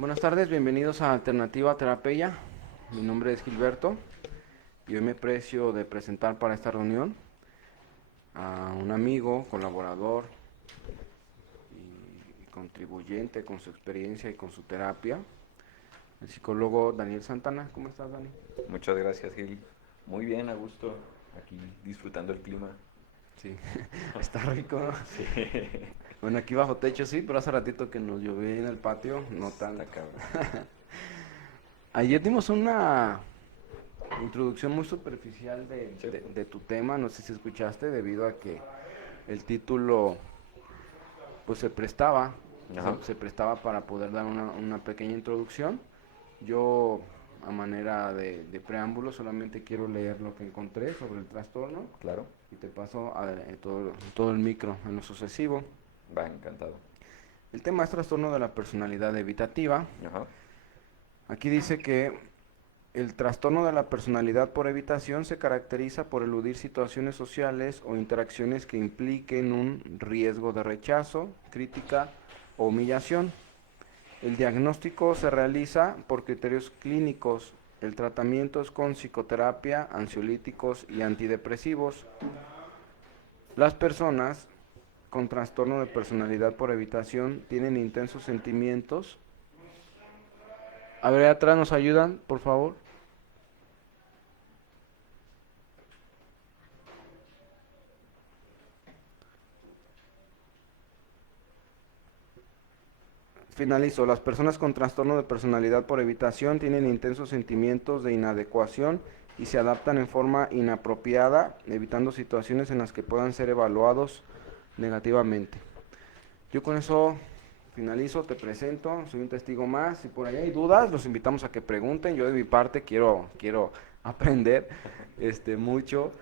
Buenas tardes, bienvenidos a Alternativa Terapia. Mi nombre es Gilberto y hoy me precio de presentar para esta reunión a un amigo, colaborador y contribuyente con su experiencia y con su terapia, el psicólogo Daniel Santana. ¿Cómo estás, Dani? Muchas gracias, Gil. Muy bien, a gusto. Aquí disfrutando el clima. Sí, está rico, ¿no? Sí, Bueno, aquí bajo techo sí, pero hace ratito que nos llovió en el patio, no está tanto. cabrón. Ayer dimos una introducción muy superficial Sí. de tu tema, no sé si escuchaste, debido a que el título pues Ajá. se prestaba para poder dar una pequeña introducción. Yo, a manera de preámbulo, solamente quiero leer lo que encontré sobre el trastorno Claro. y te paso todo el micro en lo sucesivo. Va, encantado. El tema es trastorno de la personalidad evitativa. Ajá. Aquí dice que el trastorno de la personalidad por evitación se caracteriza por eludir situaciones sociales o interacciones que impliquen un riesgo de rechazo, crítica o humillación. El diagnóstico se realiza por criterios clínicos. El tratamiento es con psicoterapia, ansiolíticos y antidepresivos. Las personas con trastorno de personalidad por evitación tienen intensos sentimientos. A ver, atrás nos ayudan, por favor. Finalizo. Las personas con trastorno de personalidad por evitación tienen intensos sentimientos de inadecuación y se adaptan en forma inapropiada, evitando situaciones en las que puedan ser evaluados negativamente. Yo con eso finalizo, te presento, soy un testigo más. Si por ahí hay dudas, los invitamos a que pregunten. Yo de mi parte quiero aprender mucho,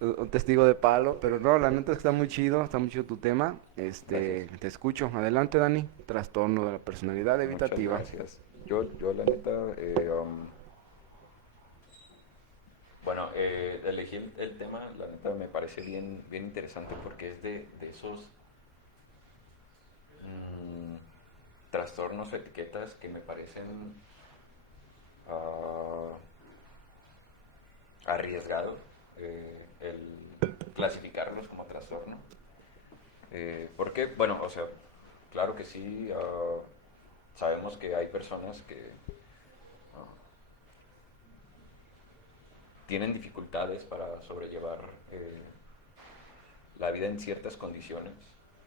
un testigo de palo, pero no, la neta es que está muy chido tu tema. Gracias. Te escucho. Adelante, Dani. Trastorno de la personalidad Muchas evitativa. gracias. Yo la neta, bueno, elegí el tema, la neta me parece bien, bien interesante porque es de esos mm, trastornos o etiquetas que me parecen ah, arriesgado el clasificarlos como trastorno. Porque, bueno, o sea, claro que sí, sabemos que hay personas que uh, tienen dificultades para sobrellevar la vida en ciertas condiciones,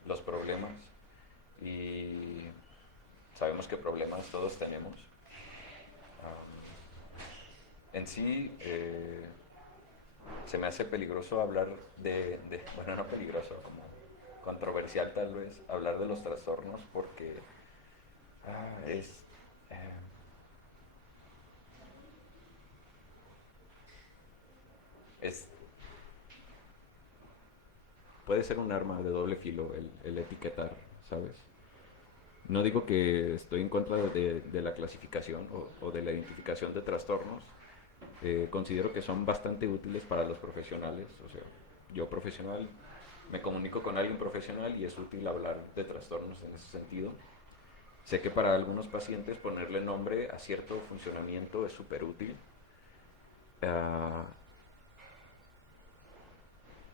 los problemas, y sabemos que problemas todos tenemos. En sí, se me hace peligroso hablar bueno, no peligroso, como controversial tal vez, hablar de los trastornos porque es, eh, es, puede ser un arma de doble filo el etiquetar, ¿sabes? No digo que estoy en contra de la clasificación o de la identificación de trastornos. Considero que son bastante útiles para los profesionales. O sea, yo profesional me comunico con alguien profesional y es útil hablar de trastornos en ese sentido. Sé que para algunos pacientes ponerle nombre a cierto funcionamiento es súper útil. Ah,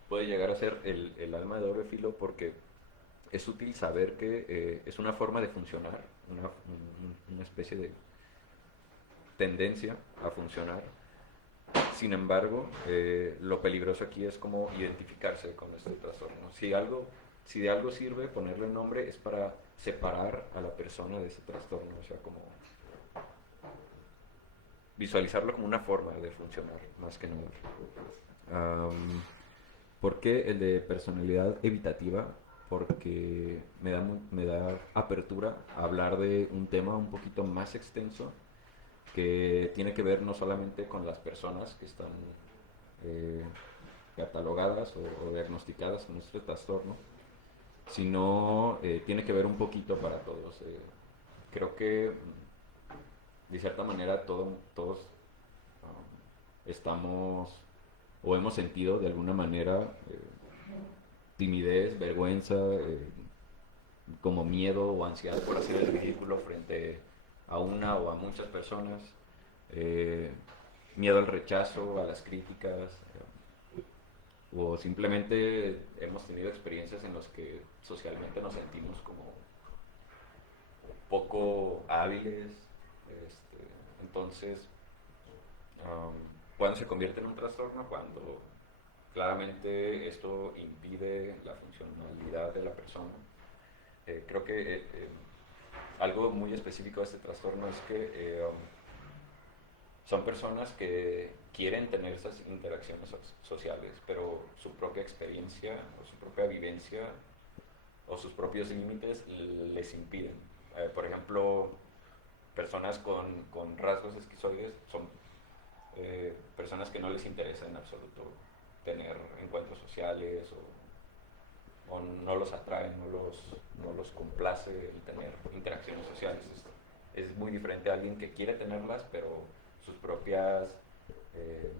puede llegar a ser el alma de doble filo porque es útil saber que es una forma de funcionar, una especie de tendencia a funcionar. Sin embargo, lo peligroso aquí es como identificarse con este trastorno. Si de algo sirve ponerle nombre es para separar a la persona de ese trastorno, o sea, como visualizarlo como una forma de funcionar, más que nada. ¿Por qué el de personalidad evitativa? Porque me da apertura a hablar de un tema un poquito más extenso que tiene que ver no solamente con las personas que están eh, catalogadas o diagnosticadas con este trastorno, sino tiene que ver un poquito para todos. Creo que de cierta manera todos estamos o hemos sentido de alguna manera timidez, vergüenza, como miedo o ansiedad por hacer el ridículo frente a una o a muchas personas, eh, miedo al rechazo, a las críticas, o simplemente hemos tenido experiencias en las que socialmente nos sentimos como poco hábiles. Entonces, ¿cuándo se convierte en un trastorno? Cuando claramente esto impide la funcionalidad de la persona. Creo que algo muy específico de este trastorno es que son personas que quieren tener esas interacciones sociales, pero su propia experiencia o su propia vivencia o sus propios límites les impiden. Por ejemplo, personas con rasgos esquizoides son personas que no les interesa en absoluto tener encuentros sociales o no los atrae, no los complace el tener interacciones sociales. Es muy diferente a alguien que quiere tenerlas, pero sus propias eh,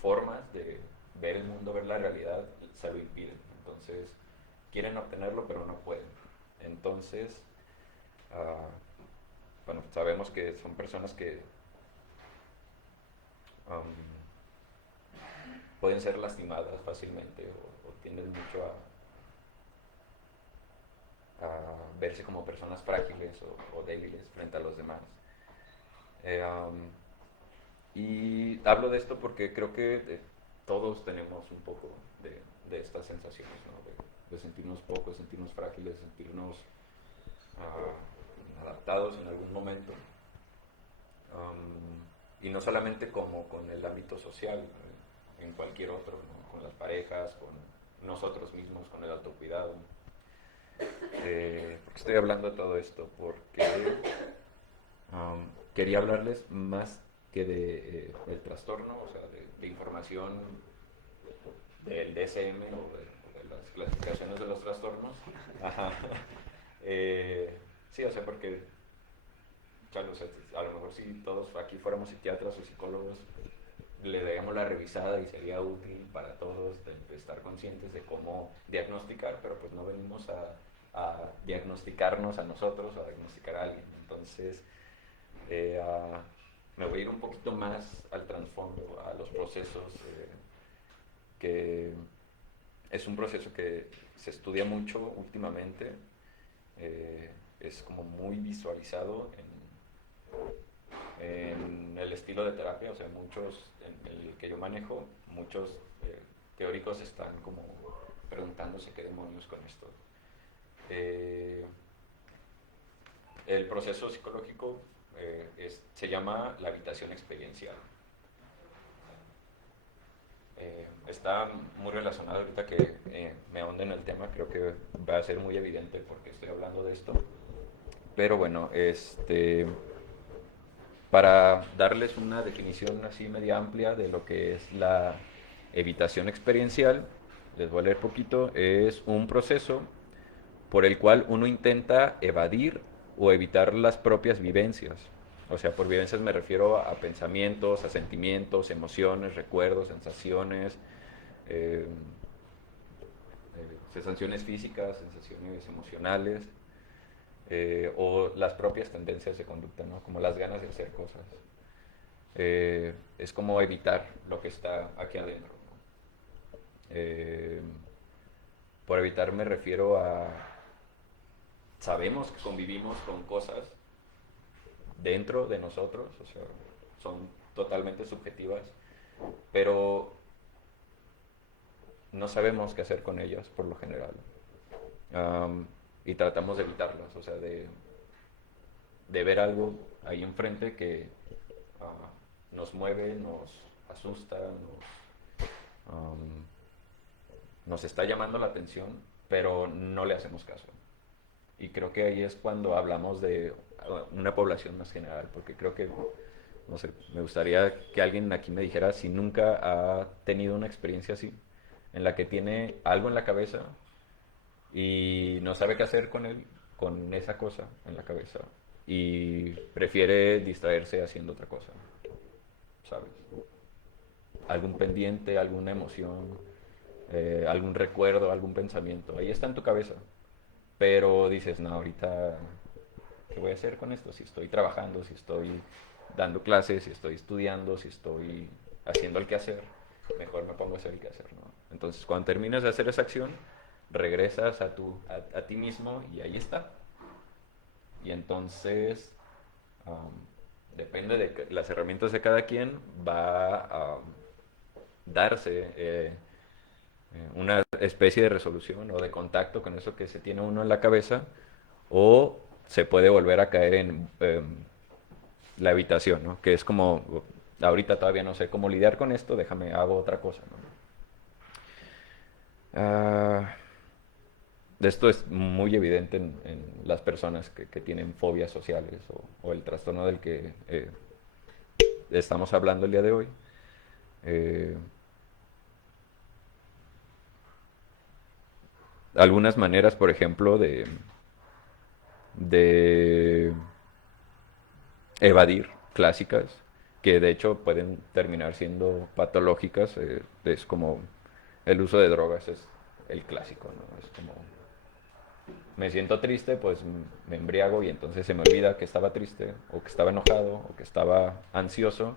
formas de ver el mundo, ver la realidad, se lo impiden. Entonces, quieren obtenerlo, pero no pueden. Entonces, uh, bueno, sabemos que son personas que pueden ser lastimadas fácilmente o tienden mucho a verse como personas frágiles o débiles frente a los demás. Y hablo de esto porque creo que todos tenemos un poco de estas sensaciones, ¿no? De sentirnos pocos, de sentirnos frágiles, de sentirnos adaptados en algún momento. Y no solamente como con el ámbito social, en cualquier otro, ¿no? Con las parejas, con nosotros mismos, con el autocuidado. ¿Por qué estoy hablando de todo esto? Porque quería hablarles más que del trastorno, o sea, de información del DSM o de las clasificaciones de los trastornos. Ajá. Sí, o sea, porque o sea, a lo mejor si todos aquí fuéramos psiquiatras o psicólogos, le daríamos la revisada y sería útil para todos de estar conscientes de cómo diagnosticar, pero pues no venimos a diagnosticarnos a nosotros, a diagnosticar a alguien. Entonces, me voy a ir un poquito más al trasfondo, a los procesos, que es un proceso que se estudia mucho últimamente, es como muy visualizado en el estilo de terapia, o sea, muchos, en el que yo manejo, muchos teóricos están como preguntándose qué demonios con esto. El proceso psicológico se llama la habitación experiencial. Está muy relacionado ahorita que me ahonde en el tema, creo que va a ser muy evidente porque estoy hablando de esto. Pero bueno, para darles una definición así media amplia de lo que es la evitación experiencial, les voy a leer poquito, es un proceso por el cual uno intenta evadir o evitar las propias vivencias. O sea, por vivencias me refiero a pensamientos, a sentimientos, emociones, recuerdos, sensaciones, eh, sensaciones físicas, sensaciones emocionales, o las propias tendencias de conducta, ¿no? Como las ganas de hacer cosas. Es como evitar lo que está aquí adentro, ¿no? Por evitar me refiero a... Sabemos que convivimos con cosas dentro de nosotros, o sea, son totalmente subjetivas, pero no sabemos qué hacer con ellas por lo general. Y tratamos de evitarlas, o sea, de ver algo ahí enfrente que nos mueve, nos asusta, nos está llamando la atención, pero no le hacemos caso. Y creo que ahí es cuando hablamos de una población más general, porque creo que, no sé, me gustaría que alguien aquí me dijera si nunca ha tenido una experiencia así, en la que tiene algo en la cabeza y no sabe qué hacer con él, con esa cosa en la cabeza, y prefiere distraerse haciendo otra cosa, ¿sabes? Algún pendiente, alguna emoción, algún recuerdo, algún pensamiento, ahí está en tu cabeza, pero dices, no, ahorita ¿Qué voy a hacer con esto? Si estoy trabajando, si estoy dando clases, si estoy estudiando, si estoy haciendo el quehacer, mejor me pongo a hacer el quehacer, ¿no? Entonces, cuando terminas de hacer esa acción, regresas a ti mismo y ahí está. Y entonces, um, depende de las herramientas de cada quien, va a darse una especie de resolución o de contacto con eso que se tiene uno en la cabeza, o se puede volver a caer en la habitación, ¿no? Que es como, ahorita todavía no sé cómo lidiar con esto, déjame, hago otra cosa, ¿no? Ah, esto es muy evidente en las personas que tienen fobias sociales o el trastorno del que estamos hablando el día de hoy. Eh, Algunas maneras, por ejemplo, de evadir clásicas, que de hecho pueden terminar siendo patológicas, es como el uso de drogas es el clásico, ¿no? Es como, me siento triste, pues me embriago y entonces se me olvida que estaba triste, o que estaba enojado, o que estaba ansioso.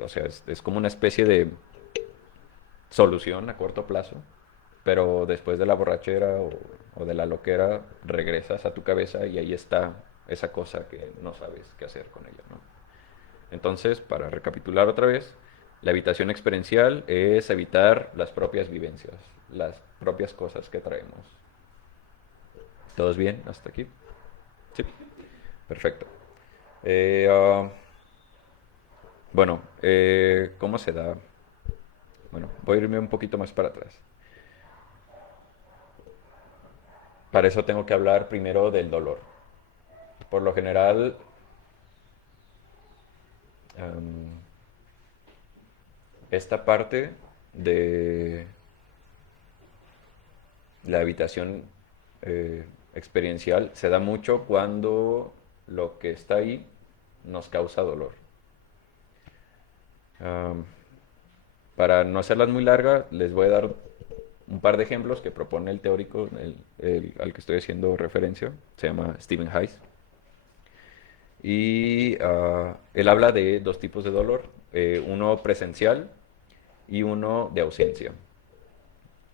O sea, es como una especie de solución a corto plazo, pero después de la borrachera o de la loquera regresas a tu cabeza y ahí está esa cosa que no sabes qué hacer con ella, ¿no? Entonces, para recapitular otra vez, la evitación experiencial es evitar las propias vivencias, las propias cosas que traemos. ¿Todos bien hasta aquí? Sí, perfecto. Eh, ah, bueno, ¿cómo se da? Bueno, voy a irme un poquito más para atrás. Para eso tengo que hablar primero del dolor. Por lo general, um, esta parte de la habitación experiencial se da mucho cuando lo que está ahí nos causa dolor. Um, para no hacerlas muy largas, les voy a dar un par de ejemplos que propone el teórico al que estoy haciendo referencia. Se llama Stephen Hayes. Y él habla de dos tipos de dolor, uno presencial y uno de ausencia.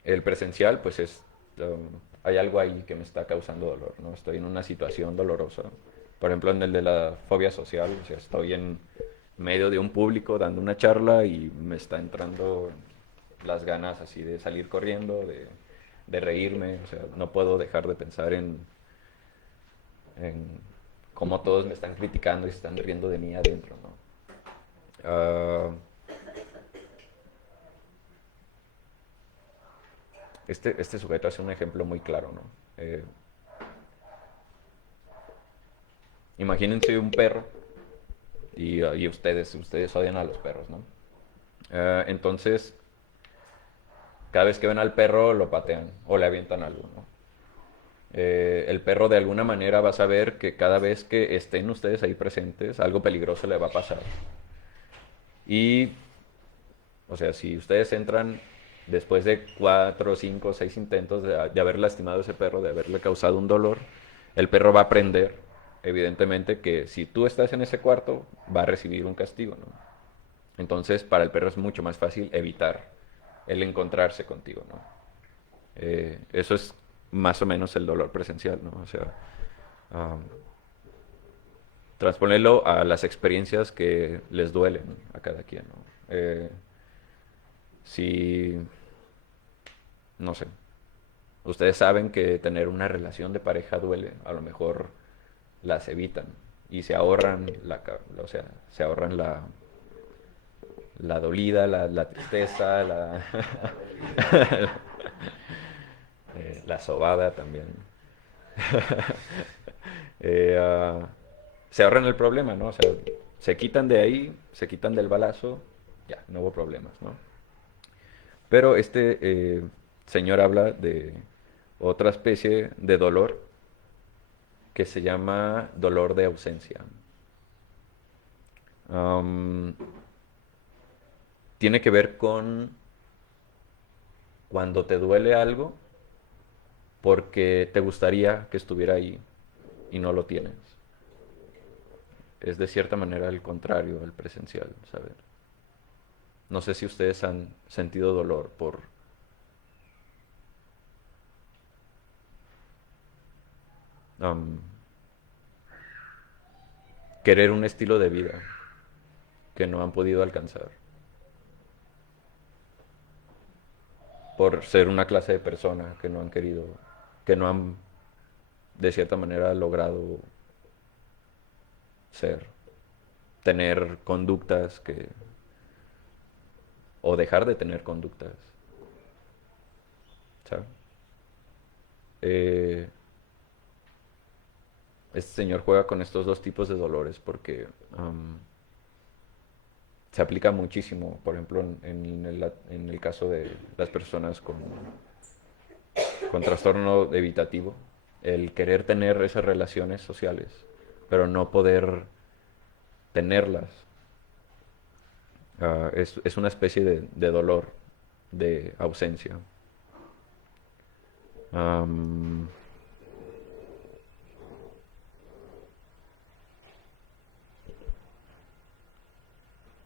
El presencial, pues hay algo ahí que me está causando dolor, ¿no? Estoy en una situación dolorosa. Por ejemplo, en el de la fobia social, o sea, estoy en medio de un público dando una charla y me está entrando las ganas así de salir corriendo, de reírme, o sea, no puedo dejar de pensar en cómo todos me están criticando y se están riendo de mí adentro, ¿no? Ah, este sujeto hace un ejemplo muy claro, ¿no? Imagínense un perro y ustedes odian a los perros, ¿no? Entonces, cada vez que ven al perro lo patean o le avientan algo, ¿no? El perro de alguna manera va a saber que cada vez que estén ustedes ahí presentes, algo peligroso le va a pasar. Y, o sea, si ustedes entran después de 4, 5, 6 intentos de haber lastimado a ese perro, de haberle causado un dolor, el perro va a aprender, evidentemente, que si tú estás en ese cuarto, va a recibir un castigo, ¿no? Entonces, para el perro es mucho más fácil evitar el encontrarse contigo, ¿no? Eso es más o menos el dolor presencial, ¿no? O sea, um, transponerlo a las experiencias que les duelen a cada quien, ¿no? Si, no sé, ustedes saben que tener una relación de pareja duele, a lo mejor las evitan y se ahorran o sea, se ahorran la dolida, la tristeza, la sobada también. Ah, se ahorran el problema, ¿no? O sea, se quitan de ahí, se quitan del balazo, ya, no hubo problemas, ¿no? Pero señor habla de otra especie de dolor que se llama dolor de ausencia. Am, Tiene que ver con cuando te duele algo porque te gustaría que estuviera ahí, y no lo tienes. Es de cierta manera el contrario al presencial, ¿sabes? No sé si ustedes han sentido dolor por am, querer un estilo de vida que no han podido alcanzar, por ser una clase de persona que no han querido, que no han de cierta manera logrado ser, tener conductas que, o dejar de tener conductas, ¿sabes? Eh, este señor juega con estos dos tipos de dolores porque se aplica muchísimo, por ejemplo, en el caso de las personas con trastorno evitativo, el querer tener esas relaciones sociales, pero no poder tenerlas, es una especie de dolor, de ausencia. Am,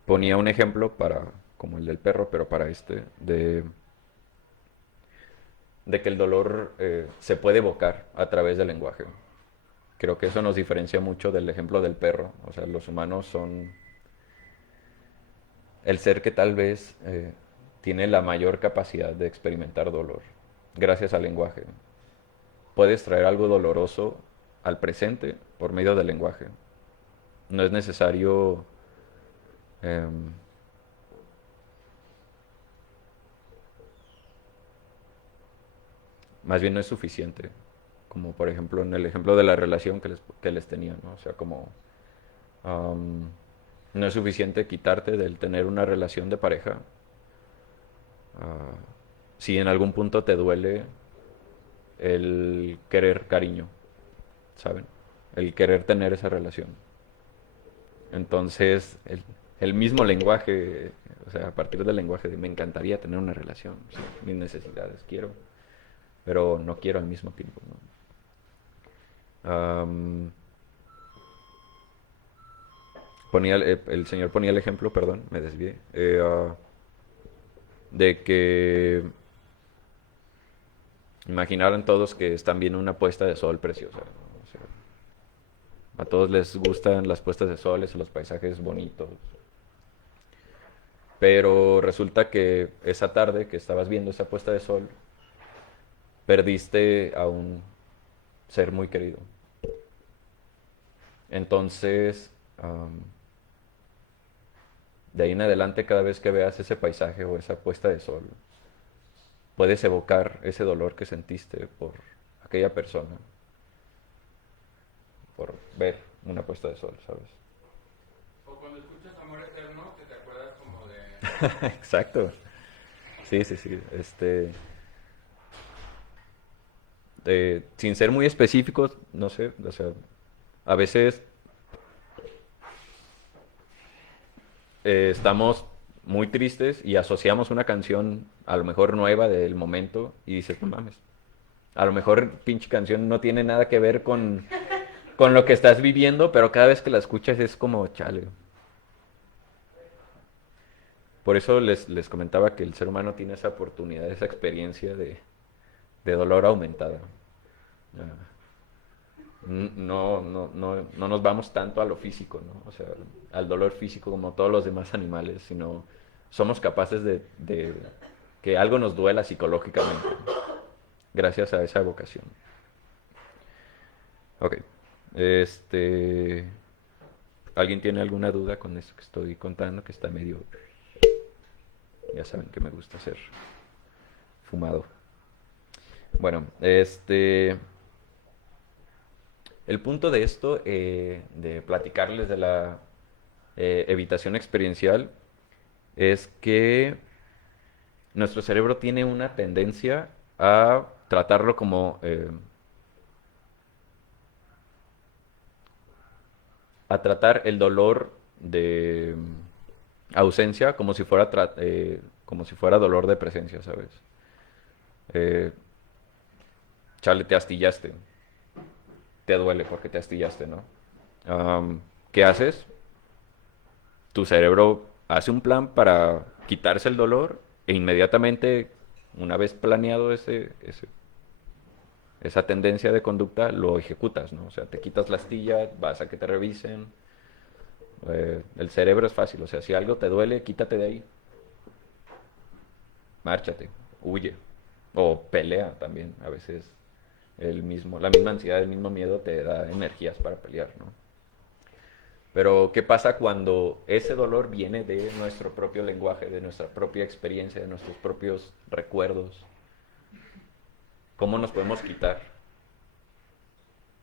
Ponía un ejemplo para, como el del perro, pero para este, de que el dolor se puede evocar a través del lenguaje. Creo que eso nos diferencia mucho del ejemplo del perro. O sea, los humanos son el ser que tal vez tiene la mayor capacidad de experimentar dolor, gracias al lenguaje. Puedes traer algo doloroso al presente por medio del lenguaje. No es necesario em, más bien no es suficiente. Como por ejemplo en el ejemplo de la relación que les tenía, ¿no? O sea, como am, no es suficiente quitarte del tener una relación de pareja. Si en algún punto te duele el querer cariño, ¿saben? El querer tener esa relación. Entonces, el mismo lenguaje, o sea, a partir del lenguaje de me encantaría tener una relación, o sea, mis necesidades quiero, pero no quiero al mismo tiempo, ¿no? Am, el señor ponía el ejemplo, perdón, me desvié, de que imaginaran todos que están viendo una puesta de sol preciosa, ¿no? O sea, a todos les gustan las puestas de sol, los paisajes bonitos, pero resulta que esa tarde que estabas viendo esa puesta de sol, perdiste a un ser muy querido. Entonces, de ahí en adelante, cada vez que veas ese paisaje o esa puesta de sol, puedes evocar ese dolor que sentiste por aquella persona, por ver una puesta de sol, ¿sabes? O cuando escuchas Amor Eterno, que te acuerdas como de... Exacto. Sí, sí, sí. Sin ser muy específicos, no sé, o sea, a veces estamos muy tristes y asociamos una canción a lo mejor nueva del momento y dices, no mames, a lo mejor pinche canción no tiene nada que ver con lo que estás viviendo, pero cada vez que la escuchas es como chale. Por eso les comentaba que el ser humano tiene esa oportunidad, esa experiencia de dolor aumentada. Ah, no nos vamos tanto a lo físico, ¿no? O sea, al dolor físico como todos los demás animales, sino somos capaces de que algo nos duela psicológicamente, gracias a esa evocación. Ok. Este, ¿Alguien tiene alguna duda con esto que estoy contando? Que está medio, ya saben que me gusta ser fumado. Bueno, el punto de esto, de platicarles de la evitación experiencial, es que nuestro cerebro tiene una tendencia a tratarlo como, a tratar el dolor de ausencia como si fuera, como si fuera dolor de presencia, ¿sabes? Eh, Chale, te astillaste. te duele porque te astillaste, ¿no? ¿Qué haces? Tu cerebro hace un plan para quitarse el dolor e inmediatamente, una vez planeado esa tendencia de conducta, lo ejecutas, ¿no? O sea, te quitas la astilla, vas a que te revisen. El cerebro es fácil, o sea, si algo te duele, quítate de ahí, márchate, huye. O pelea también, a veces la misma ansiedad, el mismo miedo te da energías para pelear, ¿no? Pero, ¿qué pasa cuando ese dolor viene de nuestro propio lenguaje, de nuestra propia experiencia, de nuestros propios recuerdos? ¿Cómo nos podemos quitar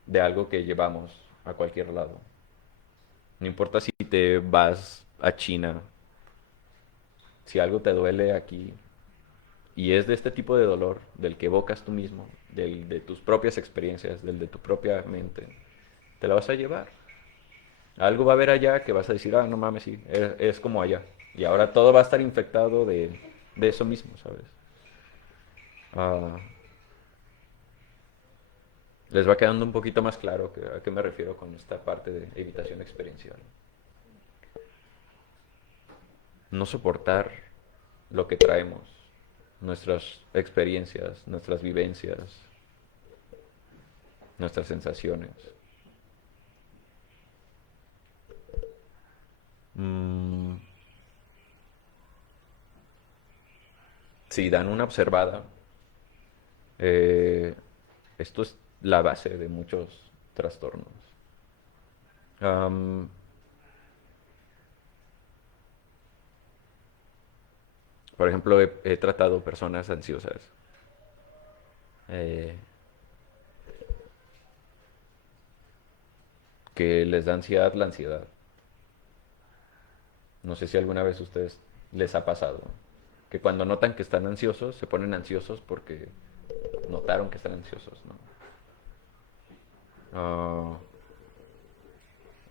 de algo que llevamos a cualquier lado? No importa si te vas a China, si algo te duele aquí, y es de este tipo de dolor, del que evocas tú mismo, de tus propias experiencias, del de tu propia mente, te la vas a llevar. Algo va a haber allá que vas a decir, ah, no mames, sí, es como allá. Y ahora todo va a estar infectado de eso mismo, ¿sabes? Ah, les va quedando un poquito más claro a qué me refiero con esta parte de evitación experiencial. No soportar lo que traemos, nuestras experiencias, nuestras vivencias, nuestras sensaciones. Mm, si dan una observada, eh, esto es la base de muchos trastornos. Am, por ejemplo, he tratado personas ansiosas eh, que les da ansiedad la ansiedad. No sé si alguna vez a ustedes les ha pasado que cuando notan que están ansiosos, se ponen ansiosos porque notaron que están ansiosos, ¿no? Ah,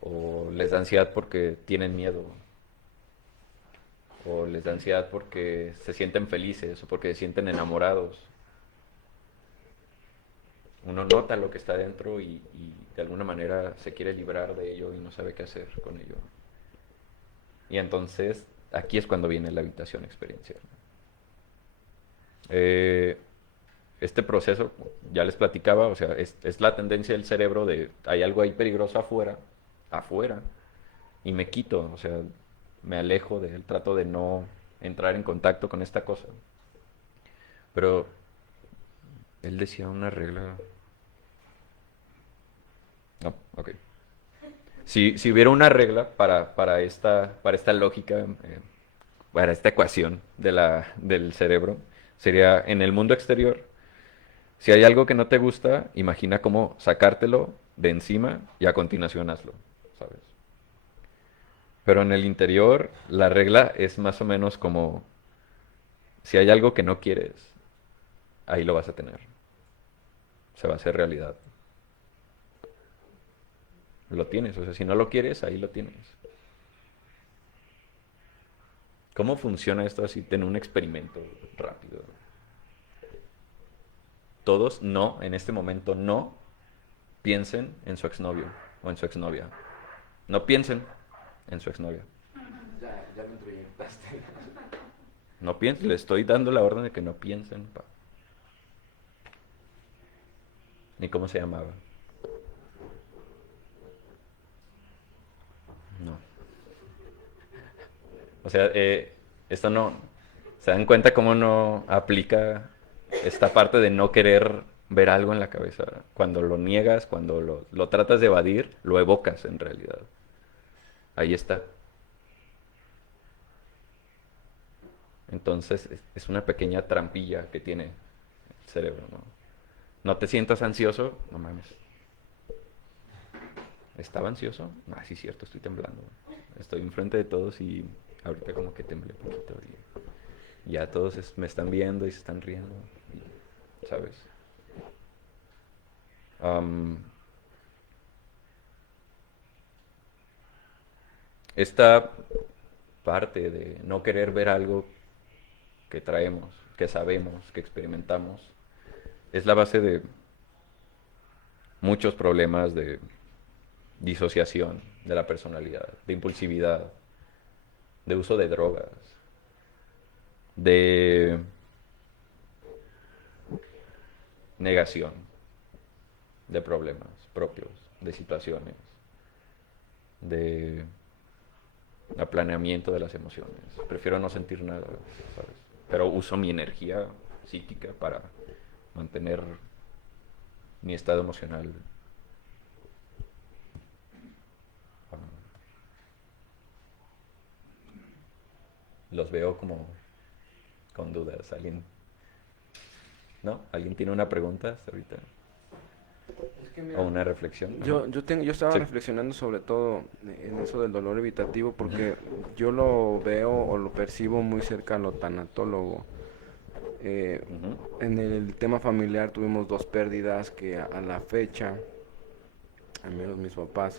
o les da ansiedad porque tienen miedo, o les da ansiedad porque se sienten felices o porque se sienten enamorados. Uno nota lo que está dentro y de alguna manera se quiere librar de ello y no sabe qué hacer con ello. Y entonces aquí es cuando viene la habitación experiencial. Eh, este proceso, ya les platicaba, o sea, es la tendencia del cerebro de hay algo ahí peligroso afuera, y me quito, o sea, me alejo de él, trato de no entrar en contacto con esta cosa. Pero él decía una regla. No, ok. Si hubiera una regla para esta lógica, para esta ecuación del cerebro, sería en el mundo exterior, si hay algo que no te gusta, imagina cómo sacártelo de encima y a continuación hazlo, ¿sabes? Pero en el interior, la regla es más o menos como, si hay algo que no quieres, ahí lo vas a tener. Se va a hacer realidad. Lo tienes, o sea, si no lo quieres, ahí lo tienes. ¿Cómo funciona esto así en un experimento rápido? Todos no, en este momento no piensen en su exnovio o en su exnovia. No piensen en su exnovia. Ya me introyectaste. No piensen, le estoy dando la orden de que no piensen. Ni cómo se llamaba. No. O sea, esto no. ¿Se dan cuenta cómo no aplica esta parte de no querer ver algo en la cabeza? Cuando lo niegas, cuando lo tratas de evadir, lo evocas en realidad. Ahí está. Entonces es una pequeña trampilla que tiene el cerebro, ¿no? No te sientas ansioso, no mames. ¿Estaba ansioso? Ah, sí, cierto, estoy temblando. Estoy enfrente de todos y ahorita como que temblé un poquito. Y ya todos me están viendo y se están riendo, ¿sabes? Am, esta parte de no querer ver algo que traemos, que sabemos, que experimentamos, es la base muchos problemas de disociación de la personalidad, de impulsividad, de uso de drogas, de negación de problemas propios, de situaciones, de aplaneamiento de las emociones. Prefiero no sentir nada, ¿sabes? Pero uso mi energía psíquica para mantener mi estado emocional. Los veo como con dudas. ¿Alguien? ¿No? ¿Alguien tiene una pregunta hasta ahorita? Es que ¿O mira, una reflexión? yo estaba Sí. reflexionando sobre todo en eso del dolor evitativo porque yo lo veo o lo percibo muy cerca a lo tanatólogo. Eh, Ujú. en el tema familiar tuvimos dos pérdidas que a la fecha, al menos mis papás,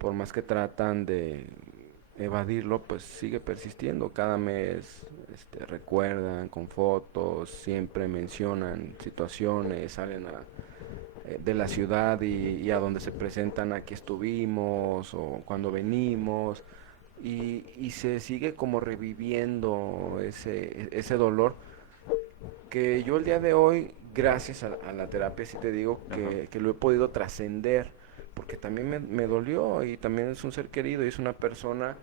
por más que tratan de evadirlo, pues sigue persistiendo. Cada mes recuerdan con fotos, siempre mencionan situaciones, salen de la ciudad y a donde se presentan, aquí estuvimos o cuando venimos. Y se sigue como reviviendo ese dolor que yo el día de hoy, gracias a la terapia, sí te digo Ajá. que lo he podido trascender, porque también me dolió y también es un ser querido y es una persona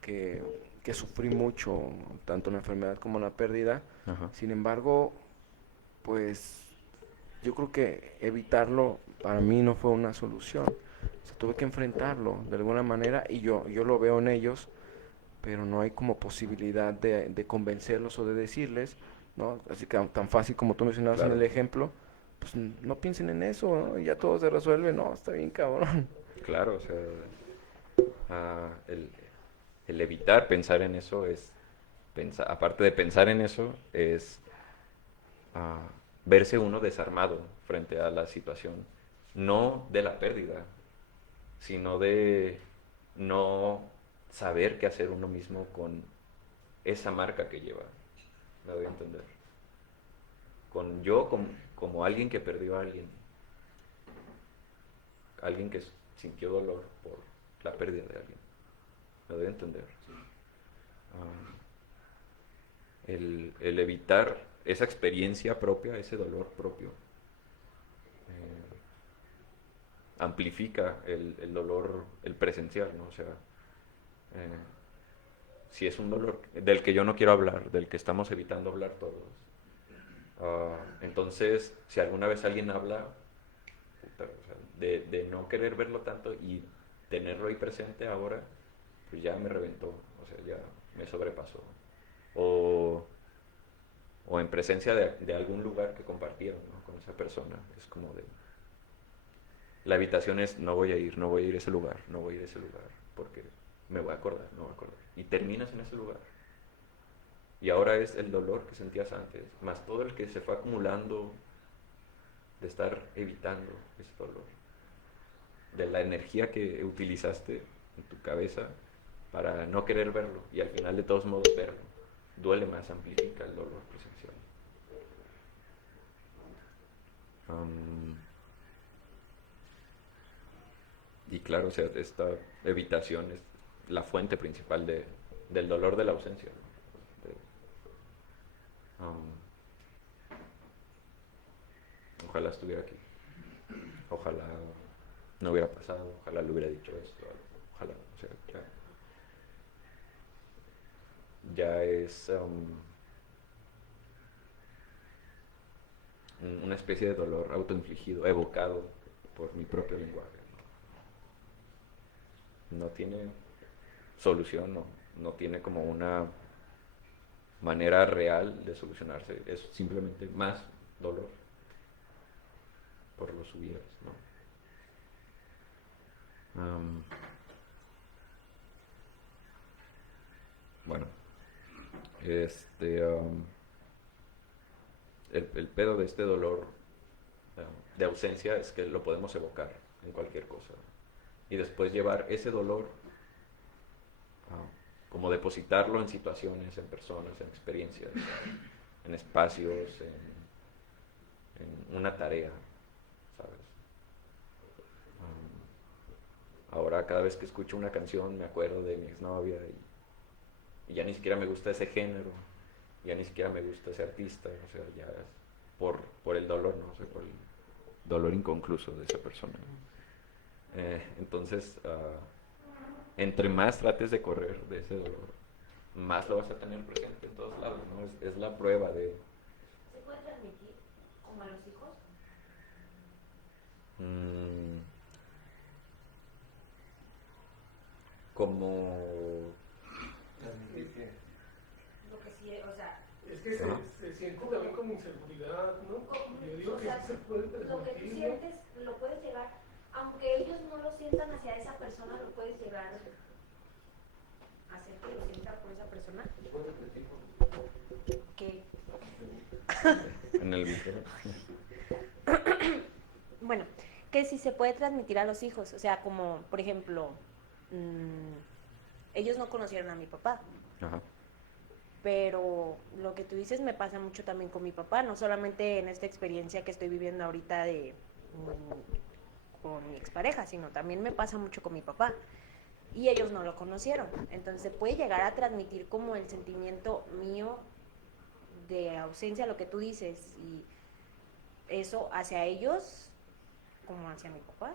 que, que sufrí mucho, tanto la enfermedad como la pérdida. Ajá. Sin embargo, pues yo creo que evitarlo para mí no fue una solución. O sea, tuve que enfrentarlo de alguna manera y yo lo veo en ellos, pero no hay como posibilidad de convencerlos o de decirles, ¿no? Así que tan fácil como tú mencionabas en Claro. el ejemplo, pues no piensen en eso, ¿no? Y ya todo se resuelve, no, está bien cabrón. Claro, o sea, el evitar pensar en eso es, aparte de pensar en eso, es ah, verse uno desarmado frente a la situación, no de la pérdida, sino de no saber qué hacer uno mismo con esa marca que lleva. Me doy a entender. Como alguien que perdió a alguien, alguien que sintió dolor por la pérdida de alguien. Me doy a entender. Ah, el evitar esa experiencia propia, ese dolor propio, eh, amplifica el dolor, el presencial, ¿no? O sea, si es un dolor del que yo no quiero hablar, del que estamos evitando hablar todos, entonces, si alguna vez alguien habla, puta, o sea, de no querer verlo tanto y tenerlo ahí presente ahora, pues ya me reventó, o sea, ya me sobrepasó. O, o en presencia de algún lugar que compartieron, ¿no? Con esa persona, es como de, la habitación es, no voy a ir, no voy a ir a ese lugar, no voy a ir a ese lugar, porque me voy a acordar, no voy a acordar. Y terminas en ese lugar. Y ahora es el dolor que sentías antes, más todo el que se fue acumulando de estar evitando ese dolor, de la energía que utilizaste en tu cabeza para no querer verlo y al final de todos modos verlo. Duele más, amplifica el dolor presencial. Um, y claro, o sea, esta evitación es la fuente principal del dolor de la ausencia, ¿no? Ojalá estuviera aquí. Ojalá no hubiera pasado. Ojalá le hubiera dicho esto. Ojalá, o sea, ya es una especie de dolor autoinfligido, evocado por mi propio lenguaje. No tiene solución, no tiene como una manera real de solucionarse. Es simplemente más dolor por los hubieras, ¿no? Bueno, este, el pedo de este dolor de ausencia es que lo podemos evocar en cualquier cosa y después llevar ese dolor, como depositarlo en situaciones, en personas, en experiencias, en espacios, en una tarea, ¿sabes? Ahora cada vez que escucho una canción me acuerdo de mi exnovia y ya ni siquiera me gusta ese género, ya ni siquiera me gusta ese artista, o sea, ya es por el dolor, ¿no? O sea, por el dolor inconcluso de esa persona. Entonces, entre más trates de correr de ese dolor, más lo vas a tener presente en todos lados, ¿no? Es la prueba de... ¿Se puede transmitir como a los hijos? mm, como... Transmitir que Lo que sí, o sea, Es que Ajá. se siente también como inseguridad, ¿no? Yo digo o que sea, sí se puede lo que tú transmitir, ¿no? sientes lo puedes llegar, aunque ellos no lo sientan hacia esa persona, lo puedes llegar a hacer que lo sienta por esa persona. Que, En el micrófono. bueno, que si se puede transmitir a los hijos, o sea, como, por ejemplo, ellos no conocieron a mi papá. Ajá. Pero lo que tú dices me pasa mucho también con mi papá, no solamente en esta experiencia que estoy viviendo ahorita con mi expareja, sino también me pasa mucho con mi papá. Y ellos no lo conocieron. Entonces se puede llegar a transmitir como el sentimiento mío de ausencia, lo que tú dices, y eso hacia ellos como hacia mi papá.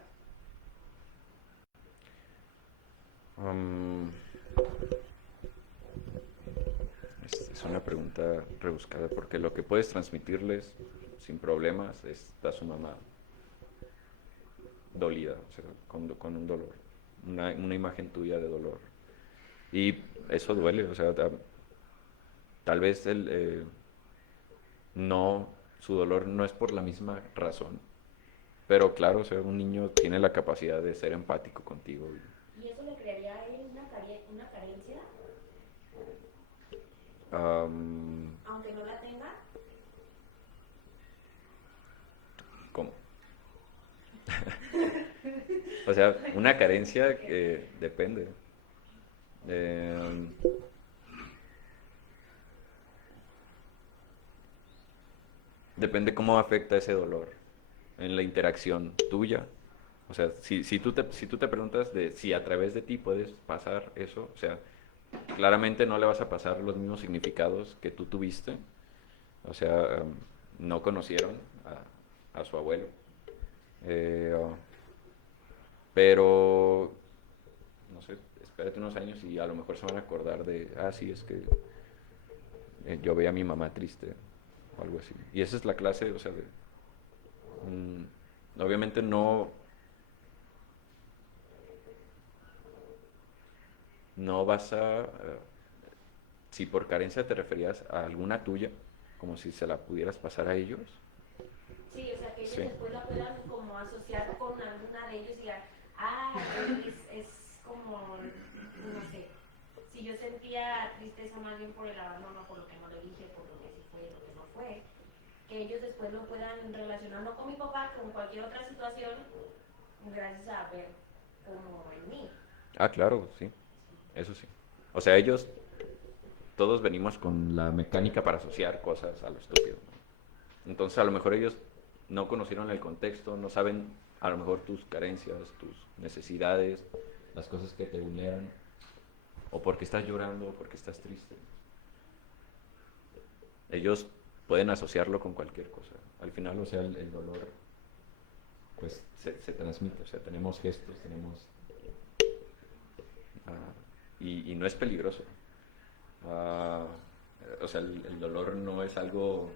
Es una pregunta rebuscada porque lo que puedes transmitirles sin problemas es a su mamá dolida, o sea, con un dolor, una imagen tuya de dolor. Y eso duele, o sea, tal vez no, su dolor no es por la misma razón, pero claro, o sea, un niño tiene la capacidad de ser empático contigo. ¿Y eso le crearía a él una carencia, aunque no la tenga? ¿Cómo? O sea, una carencia que depende. Depende cómo afecta ese dolor en la interacción tuya. O sea, si tú te preguntas de si a través de ti puedes pasar eso, o sea, claramente no le vas a pasar los mismos significados que tú tuviste. O sea, no conocieron a su abuelo. Pero, no sé, espérate unos años y a lo mejor se van a acordar de, sí, es que yo veía a mi mamá triste o algo así. Y esa es la clase, o sea, obviamente no vas si por carencia te referías a alguna tuya, como si se la pudieras pasar a ellos. Sí, o sea, que ellos Sí. después la puedan como asociar con alguna de ellos y digan, es como, no sé, si yo sentía tristeza más bien por el abandono, por lo que no le dije, por lo que sí fue, lo que no fue, que ellos después lo puedan relacionar no con mi papá, con cualquier otra situación, gracias a ver como en mí. Claro, sí, eso sí. O sea, todos venimos con la mecánica para asociar cosas a lo estúpido, ¿no? Entonces, a lo mejor ellos no conocieron el contexto, no saben a lo mejor tus carencias, tus necesidades, las cosas que te vulneran, o porque estás llorando, o porque estás triste. Ellos pueden asociarlo con cualquier cosa. Al final, o sea, el dolor, pues, se transmite. O sea, tenemos gestos, tenemos... y no es peligroso. O sea, el dolor no es algo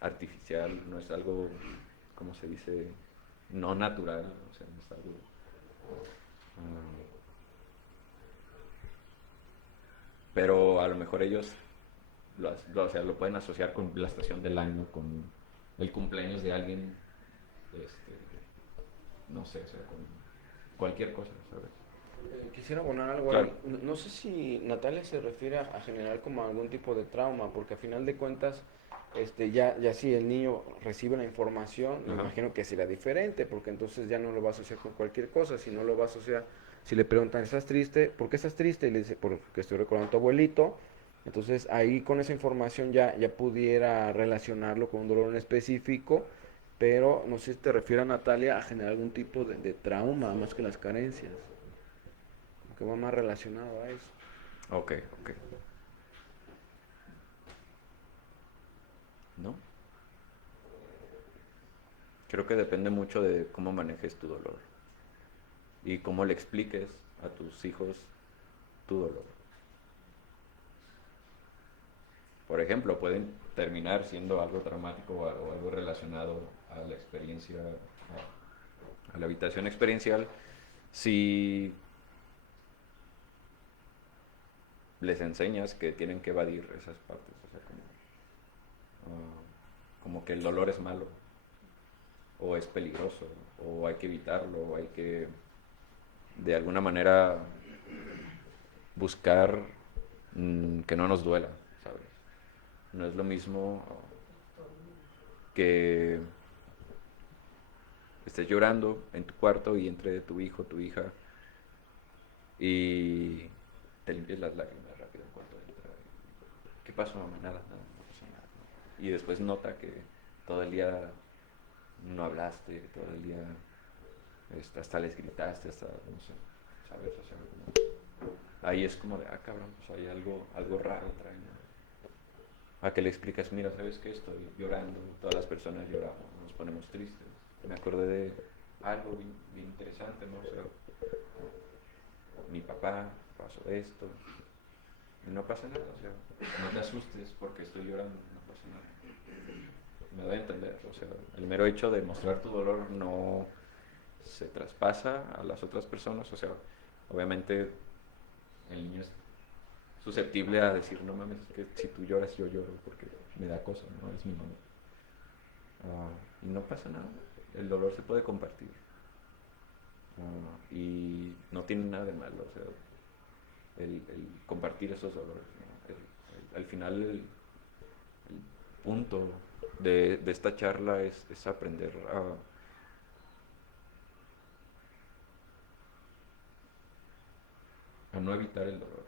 artificial, no es algo, ¿cómo se dice? No natural, o sea, no es algo... pero a lo mejor ellos o sea, lo pueden asociar con la estación del año, con el cumpleaños de alguien, no sé, o sea, con cualquier cosa, ¿sabes? Quisiera abonar algo Claro. ahí. No sé si Natalia se refiere a generar como algún tipo de trauma, porque a final de cuentas, ya si el niño recibe la información, me Ajá. imagino que será diferente, porque entonces ya no lo va a asociar con cualquier cosa, sino lo va a asociar, si le preguntan, ¿estás triste? ¿Por qué estás triste? Y le dice, porque estoy recordando a tu abuelito. Entonces ahí con esa información ya pudiera relacionarlo con un dolor en específico pero no sé si te refieres, Natalia, a generar algún tipo de trauma más que las carencias, que va más relacionado a eso. Ok, ok. ¿No? Creo que depende mucho de cómo manejes tu dolor y cómo le expliques a tus hijos tu dolor. Por ejemplo, pueden terminar siendo algo traumático o algo relacionado a la experiencia, a la habitación experiencial, si les enseñas que tienen que evadir esas partes, o sea, como que el dolor es malo, o es peligroso, o hay que evitarlo, o hay que de alguna manera buscar que no nos duela, ¿sabes? No es lo mismo que estés llorando en tu cuarto y entre tu hijo, tu hija, y te limpies las lágrimas rápido en cuanto entra. ¿Qué pasó, mamá? Nada, nada, no pasó nada. No. Y después nota que todo el día no hablaste, todo el día hasta les gritaste, hasta, no sé, ¿sabes? O sea, ahí es como de, cabrón, pues hay algo raro traen. A que le explicas, mira, ¿sabes qué? Estoy llorando, todas las personas lloramos, nos ponemos tristes. Me acordé de algo bien interesante, ¿no? O sea, mi papá pasó esto, y no pasa nada, o sea, no te asustes porque estoy llorando, no pasa nada. Me doy a entender, o sea, el mero hecho de mostrar tu dolor no se traspasa a las otras personas, o sea, obviamente el niño es susceptible a decir, no mames, que si tú lloras yo lloro porque me da cosa, ¿no? Es mi mamá. Y no pasa nada, el dolor se puede compartir. Y no tiene nada de malo, o sea, el compartir esos dolores, ¿no? Al final el punto de esta charla es aprender a no evitar el dolor.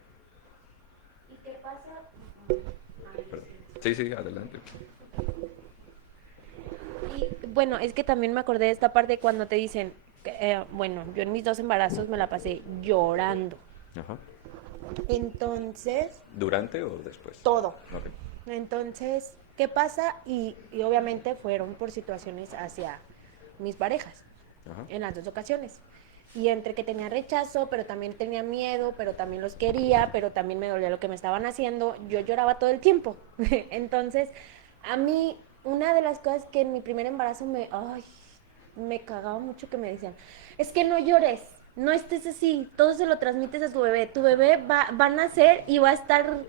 ¿Y qué pasa? Perdón. Sí, sí, adelante. Y bueno, es que también me acordé de esta parte cuando te dicen, bueno, yo en mis 2 embarazos me la pasé llorando. Ajá. Entonces, ¿Durante o después? todo. Ok. Entonces, ¿qué pasa? Y obviamente fueron por situaciones hacia mis parejas, Ajá. en las 2 ocasiones. Y entre que tenía rechazo, pero también tenía miedo, pero también los quería, pero también me dolía lo que me estaban haciendo, yo lloraba todo el tiempo. Entonces, a mí, una de las cosas que en mi primer embarazo me cagaba mucho que me decían, es que no llores, no estés así, todo se lo transmites a tu bebé va a nacer y va a estar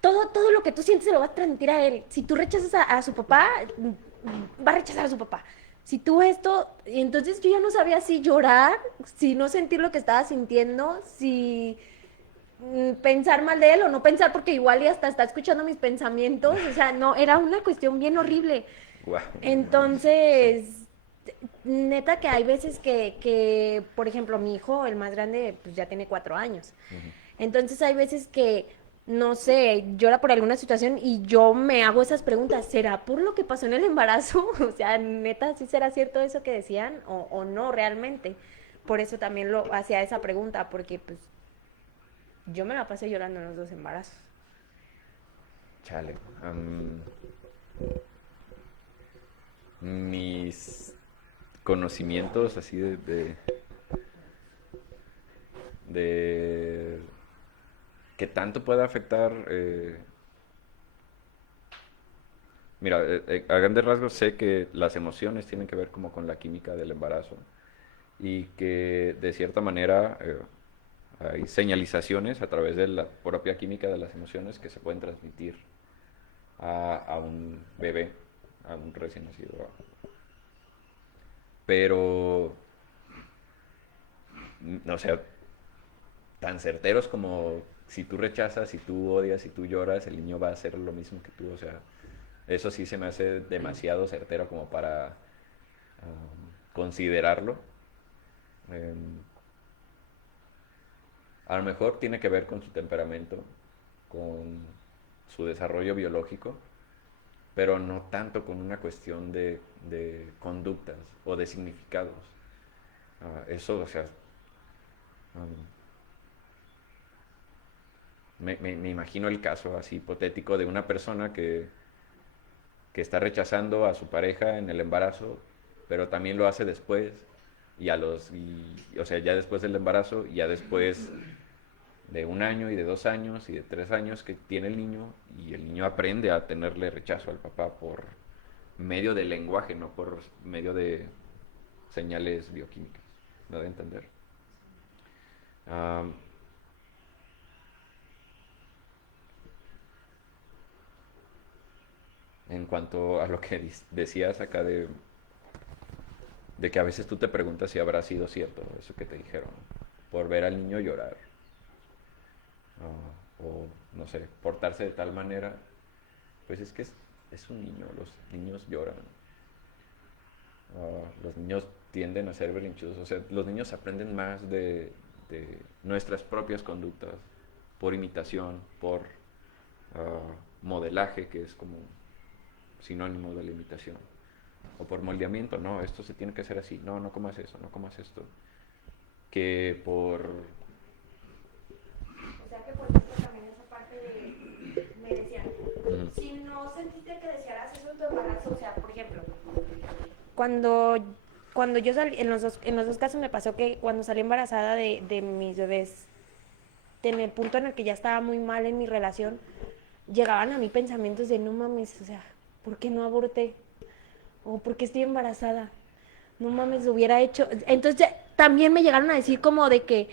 todo lo que tú sientes se lo va a transmitir a él. Si tú rechazas a su papá, va a rechazar a su papá. Si tú esto, y entonces yo ya no sabía si llorar, si no sentir lo que estaba sintiendo, si pensar mal de él o no pensar porque igual y hasta está escuchando mis pensamientos, o sea, no, era una cuestión bien horrible. Guau. Entonces, neta que hay veces por ejemplo, mi hijo, el más grande, pues ya tiene 4 años. Ujú. Entonces hay veces que, no sé, llora por alguna situación y yo me hago esas preguntas. ¿Será por lo que pasó en el embarazo? O sea, neta, ¿sí será cierto eso que decían o no realmente? Por eso también lo hacía esa pregunta, porque pues yo me la pasé llorando en los 2 embarazos. Chale. Mis conocimientos así de qué tanto puede afectar. Mira, a grandes rasgos sé que las emociones tienen que ver como con la química del embarazo y que de cierta manera hay señalizaciones a través de la propia química de las emociones que se pueden transmitir a un bebé, a un recién nacido. Pero, o sea, tan certeros como si tú rechazas, si tú odias, si tú lloras, el niño va a hacer lo mismo que tú. O sea, eso sí se me hace demasiado certero como para considerarlo. Em, a lo mejor tiene que ver con su temperamento, con su desarrollo biológico, pero no tanto con una cuestión de conductas o de significados. Eso, o sea, me imagino el caso así hipotético de una persona que está rechazando a su pareja en el embarazo, pero también lo hace después, o sea, ya después del embarazo, y ya después de 1 año y de 2 años y de 3 años que tiene el niño, y el niño aprende a tenerle rechazo al papá por medio del lenguaje, no por medio de señales bioquímicas. ¿Me debe entender? Ah, en cuanto a lo que decías acá de que a veces tú te preguntas si habrá sido cierto eso que te dijeron, por ver al niño llorar, o no sé, portarse de tal manera, pues es que es un niño, los niños lloran, los niños tienden a ser berrinchudos, o sea, los niños aprenden más de nuestras propias conductas, por imitación, por modelaje, que es como sinónimo de la imitación, o por moldeamiento, no, esto se tiene que hacer así, no, no comas eso, no comas esto, que por... O sea que por ejemplo también esa parte me decían, si no sentiste que desearas eso en tu embarazo, o sea, por ejemplo, Cuando yo salí, en los dos casos me pasó que cuando salí embarazada de mis bebés, en el punto en el que ya estaba muy mal en mi relación, llegaban a mí pensamientos de no mames, o sea, ¿por qué no aborté? O ¿por qué estoy embarazada? No mames, lo hubiera hecho. Entonces también me llegaron a decir como de que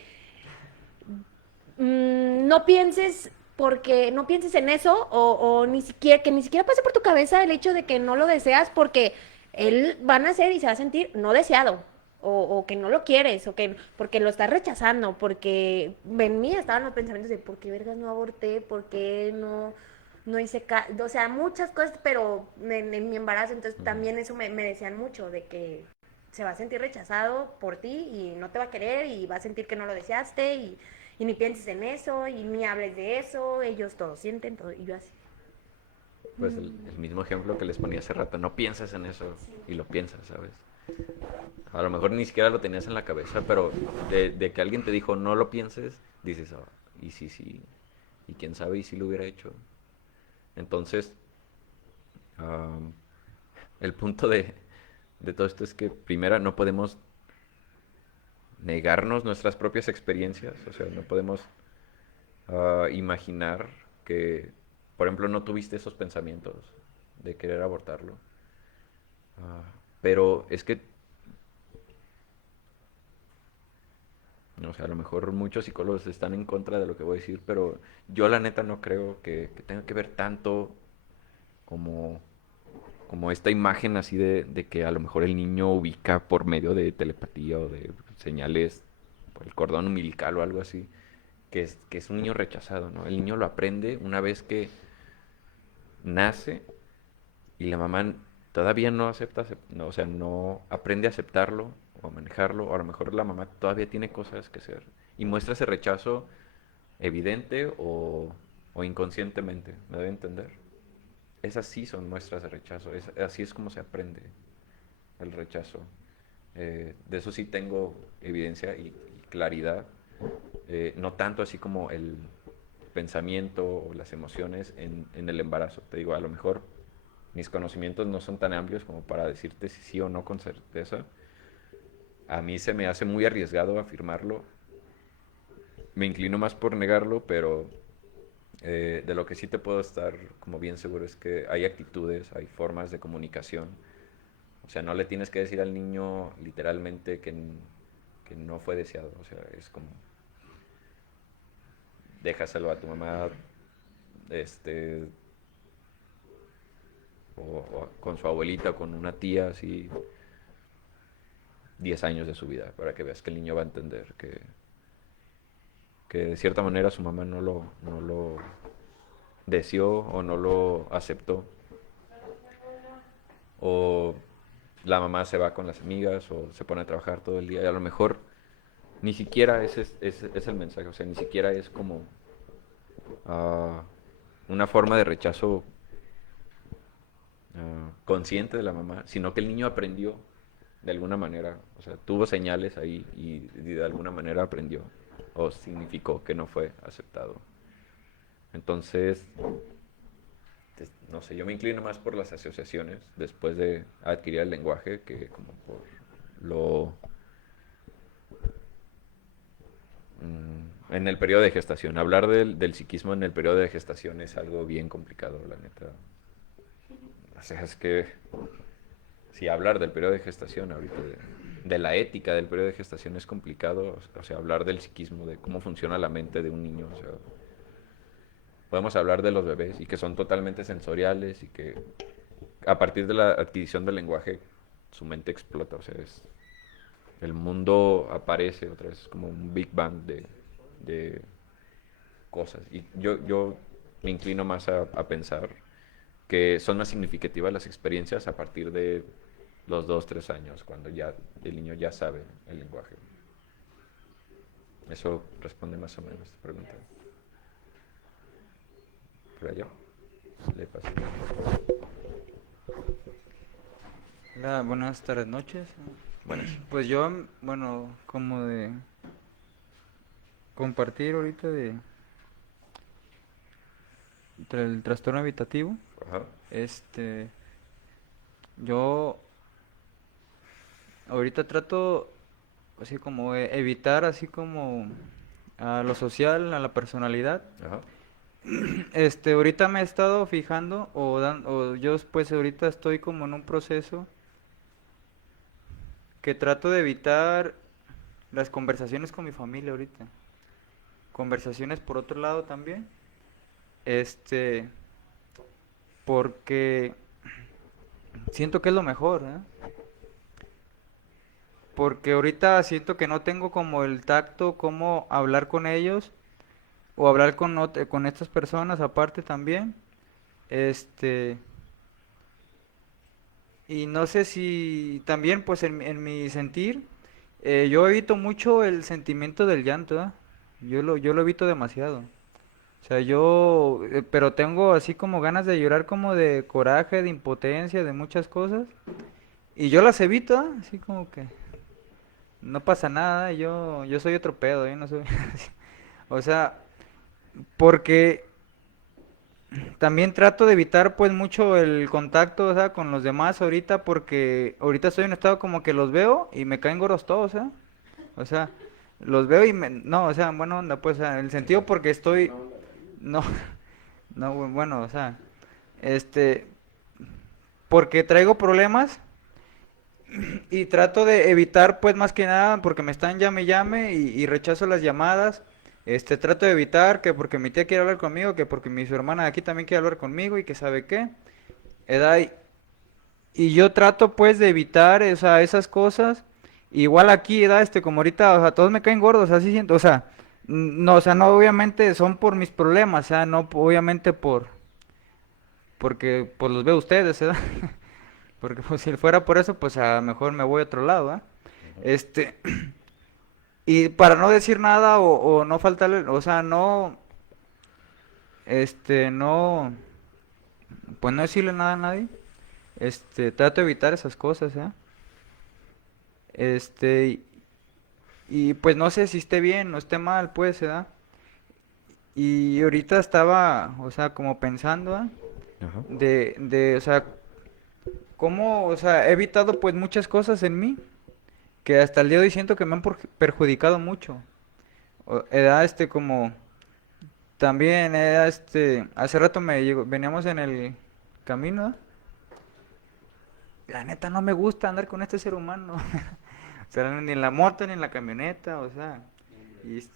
no pienses porque no pienses en eso o ni siquiera que ni siquiera pase por tu cabeza el hecho de que no lo deseas porque él va a nacer y se va a sentir no deseado o que no lo quieres o que porque lo estás rechazando porque en mí estaban los pensamientos de por qué vergas no aborté, por qué no hice o sea, muchas cosas, pero en mi embarazo, entonces también eso me decían mucho de que se va a sentir rechazado por ti y no te va a querer y va a sentir que no lo deseaste y ni pienses en eso y ni hables de eso, ellos todos sienten todo y yo así. Pues el mismo ejemplo que les ponía hace rato, no pienses en eso y lo piensas, ¿sabes? A lo mejor ni siquiera lo tenías en la cabeza, pero de que alguien te dijo no lo pienses, dices, y sí, y quién sabe, y si lo hubiera hecho. Entonces, el punto de todo esto es que, primero, no podemos negarnos nuestras propias experiencias, o sea, no podemos imaginar que, por ejemplo, no tuviste esos pensamientos de querer abortarlo. Pero es que, no sé, a lo mejor muchos psicólogos están en contra de lo que voy a decir, pero yo la neta no creo que tenga que ver tanto como, como esta imagen así de que a lo mejor el niño ubica por medio de telepatía o de señales por el cordón umbilical o algo así, que es un niño rechazado, ¿no? El niño lo aprende una vez que nace y la mamá todavía no acepta, no, o sea, no aprende a aceptarlo o a manejarlo, o a lo mejor la mamá todavía tiene cosas que hacer y muestra ese rechazo evidente o inconscientemente, ¿me debe entender? Esas sí son muestras de rechazo, así es como se aprende el rechazo. De eso sí tengo evidencia y claridad, no tanto así como el pensamiento o las emociones en el embarazo. Te digo, a lo mejor mis conocimientos no son tan amplios como para decirte si sí o no con certeza. A mí se me hace muy arriesgado afirmarlo. Me inclino más por negarlo, pero de lo que sí te puedo estar como bien seguro es que hay actitudes, hay formas de comunicación. O sea, no le tienes que decir al niño literalmente que no fue deseado. O sea, es como, déjaselo a tu mamá, o con su abuelita o con una tía, así, 10 años de su vida, para que veas que el niño va a entender que de cierta manera su mamá no lo deseó o no lo aceptó. O la mamá se va con las amigas o se pone a trabajar todo el día y a lo mejor ni siquiera ese es el mensaje, o sea, ni siquiera es como una forma de rechazo consciente de la mamá, sino que el niño aprendió de alguna manera, o sea, tuvo señales ahí y de alguna manera aprendió o significó que no fue aceptado. Entonces, no sé, yo me inclino más por las asociaciones después de adquirir el lenguaje que como por lo... En el periodo de gestación. Hablar del psiquismo en el periodo de gestación es algo bien complicado, la neta. O sea, es que si hablar del periodo de gestación ahorita, de la ética del periodo de gestación es complicado, o sea, hablar del psiquismo, de cómo funciona la mente de un niño, o sea, podemos hablar de los bebés y que son totalmente sensoriales y que a partir de la adquisición del lenguaje su mente explota, o sea, el mundo aparece otra vez como un Big Bang de cosas. Y yo me inclino más a pensar que son más significativas las experiencias a partir de los 2, 3 años, cuando ya el niño ya sabe el lenguaje. Eso responde más o menos a esta pregunta. Por allá. Le paso. Hola, buenas tardes, noches. Buenas. Pues yo, bueno, como de compartir ahorita del trastorno habitativo, Ajá. yo ahorita trato así como evitar así como a lo social, a la personalidad. Ajá. Ahorita me he estado fijando o yo pues ahorita estoy como en un proceso que trato de evitar las conversaciones con mi familia ahorita. Conversaciones por otro lado también. Porque siento que es lo mejor, ¿eh? Porque ahorita siento que no tengo como el tacto, cómo hablar con ellos o hablar con estas personas aparte también. Y no sé si también pues en mi sentir, yo evito mucho el sentimiento del llanto, ¿eh? Yo lo evito demasiado. O sea, pero tengo así como ganas de llorar como de coraje, de impotencia, de muchas cosas. Y yo las evito, ¿eh? Así como que no pasa nada, yo soy otro pedo, yo no soy así. O sea, porque también trato de evitar pues mucho el contacto, o sea, con los demás ahorita porque ahorita estoy en un estado como que los veo y me caen gordos todos, ¿eh? O sea, los veo y no, o sea, bueno, onda, pues, o sea, en el sentido porque estoy, no, no, bueno, o sea, este, porque traigo problemas y trato de evitar pues más que nada porque me están llame y llame y rechazo las llamadas. Trato de evitar que porque mi tía quiere hablar conmigo, que porque su hermana de aquí también quiere hablar conmigo y que sabe qué. ¿Edad? Y yo trato pues de evitar esas cosas. Igual aquí, ¿edad? Como ahorita, o sea, todos me caen gordos, así siento, o sea, no, o sea, no obviamente son por mis problemas, o sea, no obviamente porque pues los veo ustedes, ¿verdad? Porque pues si fuera por eso, pues a lo mejor me voy a otro lado, ¿ah? Este, y para no decir nada o no faltarle, o sea, no, pues no decirle nada a nadie, trato de evitar esas cosas, ¿eh? Este, y pues no sé si esté bien o esté mal, pues, ¿verdad? Y ahorita estaba, o sea, como pensando, ¿eh? Ajá. O sea, cómo, o sea, he evitado pues muchas cosas en mí que hasta el día de hoy siento que me han perjudicado mucho. Era como también era hace rato veníamos en el camino. La neta no me gusta andar con este ser humano. O sea, ni en la moto ni en la camioneta, o sea, y,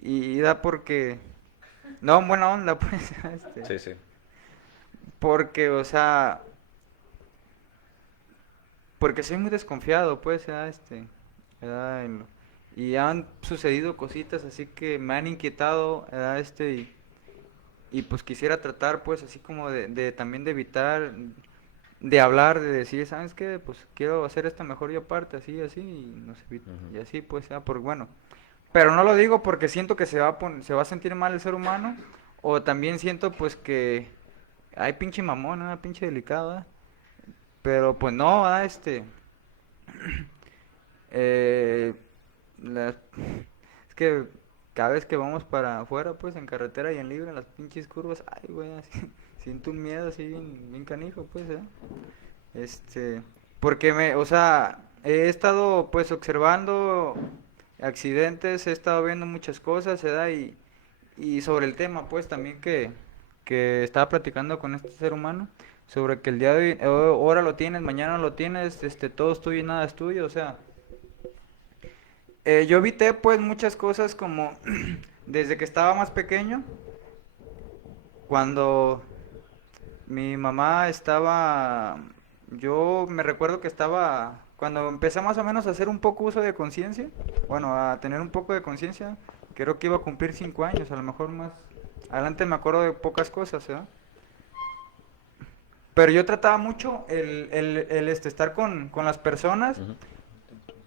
y da porque no, buena onda pues, Sí, sí. porque, o sea, porque soy muy desconfiado, pues, ¿verdad? Y han sucedido cositas así que me han inquietado, ¿verdad? Y pues quisiera tratar, pues, así como de también de evitar, de hablar, de decir, ¿sabes qué? Pues quiero hacer esto mejor yo aparte, así, así, y no sé, y así, pues, por bueno. Pero no lo digo porque siento que se va a sentir mal el ser humano, o también siento, pues, que, ay, pinche mamón, pinche delicado, ¿verdad? Pero pues no, eh, las- es que cada vez que vamos para afuera, pues en carretera y en libre, en las pinches curvas, ay, güey, así, siento un miedo así bien canijo, pues, Este, porque o sea, he estado pues observando accidentes, he estado viendo muchas cosas, ¿verdad? Y sobre el tema, pues también que estaba platicando con este ser humano, sobre que el día de hoy, ahora lo tienes, mañana no lo tienes, todo es tuyo y nada es tuyo, o sea, yo evité pues muchas cosas como desde que estaba más pequeño, cuando mi mamá estaba, yo me recuerdo que estaba, cuando empecé más o menos a hacer un poco uso de conciencia, bueno, a tener un poco de conciencia, creo que iba a cumplir 5 años, a lo mejor más adelante me acuerdo de pocas cosas, ¿verdad? Pero yo trataba mucho estar con las personas, Ujú.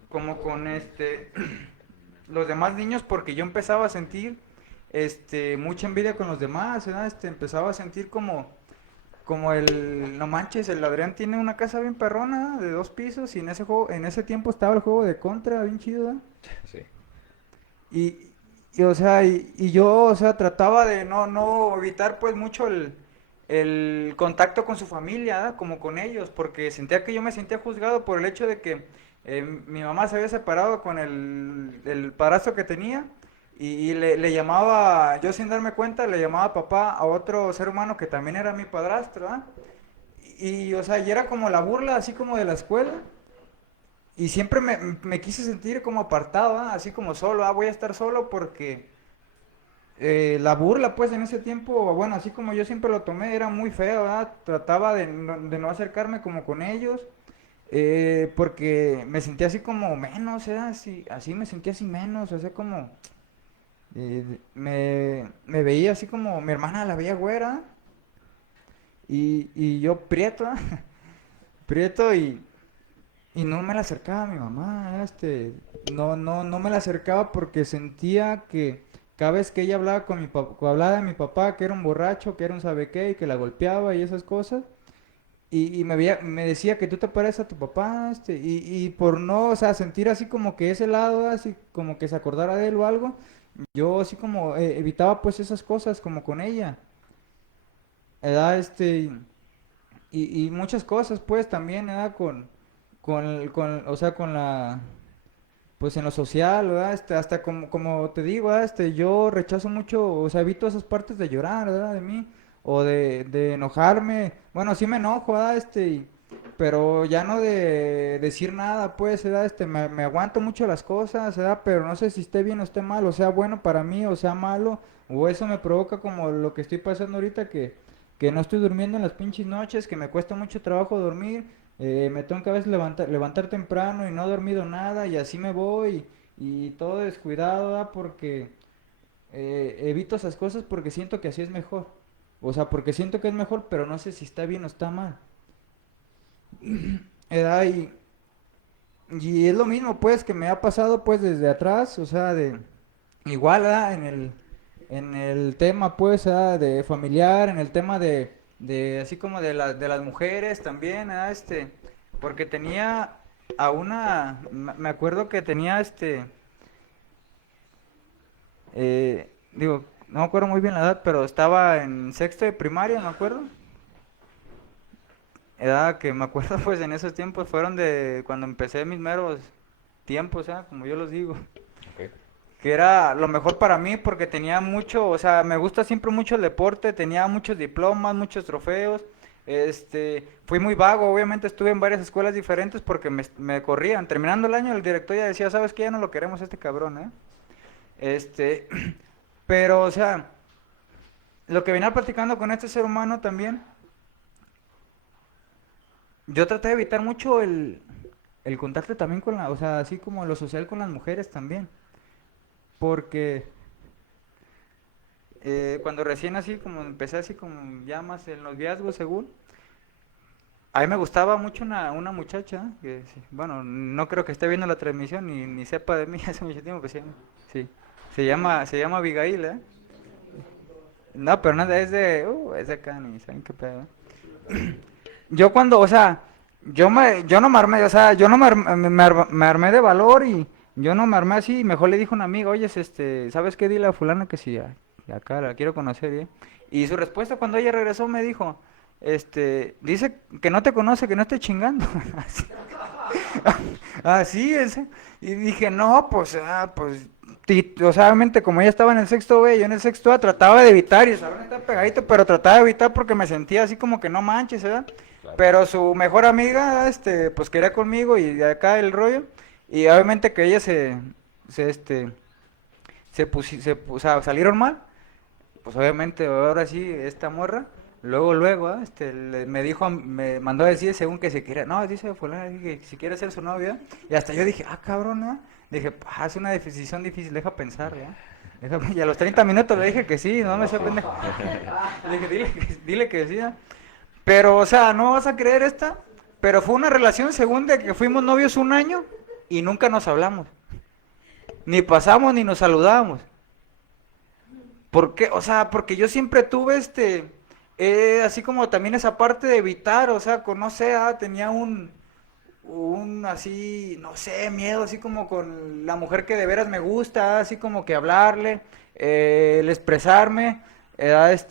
como con los demás niños, porque yo empezaba a sentir mucha envidia con los demás, ¿verdad? Empezaba a sentir como no manches, el Adrián tiene una casa bien perrona de 2 pisos y en ese tiempo estaba el juego de Contra, bien chido, ¿verdad? Sí. Y, o sea, y yo, o sea, trataba de no evitar pues mucho el contacto con su familia, ¿verdad? Como con ellos, porque sentía que yo me sentía juzgado por el hecho de que mi mamá se había separado con el padrastro que tenía y le llamaba, yo sin darme cuenta, le llamaba papá a otro ser humano que también era mi padrastro, ¿verdad? O sea, y era como la burla así como de la escuela. Y siempre me quise sentir como apartado, ¿ah? Así como solo, voy a estar solo porque la burla, pues en ese tiempo, bueno, así como yo siempre lo tomé, era muy feo, ¿verdad? Trataba de no acercarme como con ellos, porque me sentía así como menos, ¿verdad? Así me sentía así menos, o sea, como me veía así como mi hermana la veía güera y yo prieto, ¿ah? Prieto y no me la acercaba a mi mamá, no me la acercaba porque sentía que cada vez que ella hablaba con mi papá, hablaba de mi papá, que era un borracho, que era un sabe qué, y que la golpeaba y esas cosas, y me decía que tú te pareces a tu papá, y por no, o sea, sentir así como que ese lado, así como que se acordara de él o algo, yo así como evitaba pues esas cosas como con ella, ¿verdad? Y muchas cosas pues también, ¿verdad? O sea, con pues en lo social, ¿verdad? Hasta como te digo, ¿verdad? Yo rechazo mucho, o sea, evito esas partes de llorar, ¿verdad? De mí, o de enojarme, bueno, sí me enojo, ¿verdad? Pero ya no de decir nada, pues, ¿verdad? Me aguanto mucho las cosas, ¿verdad? Pero no sé si esté bien o esté mal, o sea bueno para mí, o sea malo, o eso me provoca como lo que estoy pasando ahorita, que no estoy durmiendo en las pinches noches, que me cuesta mucho trabajo dormir, me tengo que a veces levantar temprano y no he dormido nada y así me voy y todo descuidado, ¿verdad? Porque evito esas cosas porque siento que así es mejor. O sea, porque siento que es mejor, pero no sé si está bien o está mal. ¿Verdad? Y es lo mismo, pues, que me ha pasado, pues, desde atrás, o sea, igual, ¿verdad? En el tema, pues, de familiar, en el tema así como de las mujeres también, porque tenía me acuerdo que tenía, digo, no me acuerdo muy bien la edad, pero estaba en sexto de primaria, me acuerdo. Edad que me acuerdo, pues, en esos tiempos fueron de cuando empecé mis meros tiempos, como yo los digo. Ok. Que era lo mejor para mí porque tenía mucho, o sea, me gusta siempre mucho el deporte, tenía muchos diplomas, muchos trofeos, fui muy vago, obviamente estuve en varias escuelas diferentes porque me corrían, terminando el año el director ya decía, ¿sabes qué? Ya no lo queremos a este cabrón, ¿eh? Este, pero, o sea, lo que venía platicando con este ser humano también, yo traté de evitar mucho el contacto también o sea, así como lo social con las mujeres también, porque cuando recién así, como empecé así como ya más el noviazgo según, a mí me gustaba mucho una muchacha, que sí, bueno, no creo que esté viendo la transmisión ni sepa de mí hace mucho tiempo, pues sí, sí, se llama Abigail, ¿eh? No, pero nada, es de acá, ni saben qué pedo. Yo cuando, o sea, yo no me armé, o sea, yo no me armé de valor y yo no me armé así, mejor le dije a un amigo, oye, ¿sabes qué? Dile a fulana que sí, acá la quiero conocer, ¿eh? Y su respuesta cuando ella regresó me dijo, dice que no te conoce, que no esté chingando. Así, así es. Y dije, no, pues, o sea, obviamente como ella estaba en el sexto B, yo en el sexto A trataba de evitar, y el salón estaba pegadito, pero trataba de evitar porque me sentía así como que no manches, ¿verdad? Claro. Pero su mejor amiga, pues quería conmigo y de acá el rollo, y obviamente que ella se, este, o sea, salieron mal, pues obviamente ahora sí, esta morra, luego, me dijo, me mandó a decir según que se quiera, no, dice fulana que si quiere ser su novia, y hasta yo dije, cabrón, ¿no? Dije, es una decisión difícil, deja pensar, ¿ya? Y a los 30 minutos le dije que sí, no me sé pendejo. Le dije, dile que sí, ¿ya? Pero, o sea, no vas a creer esta, pero fue una relación según de que fuimos novios un año y nunca nos hablamos. Ni pasamos ni nos saludábamos. ¿Por qué? O sea, porque yo siempre tuve así como también esa parte de evitar, o sea, no sé, tenía un así, no sé, miedo, así como con la mujer que de veras me gusta, así como que hablarle, el expresarme,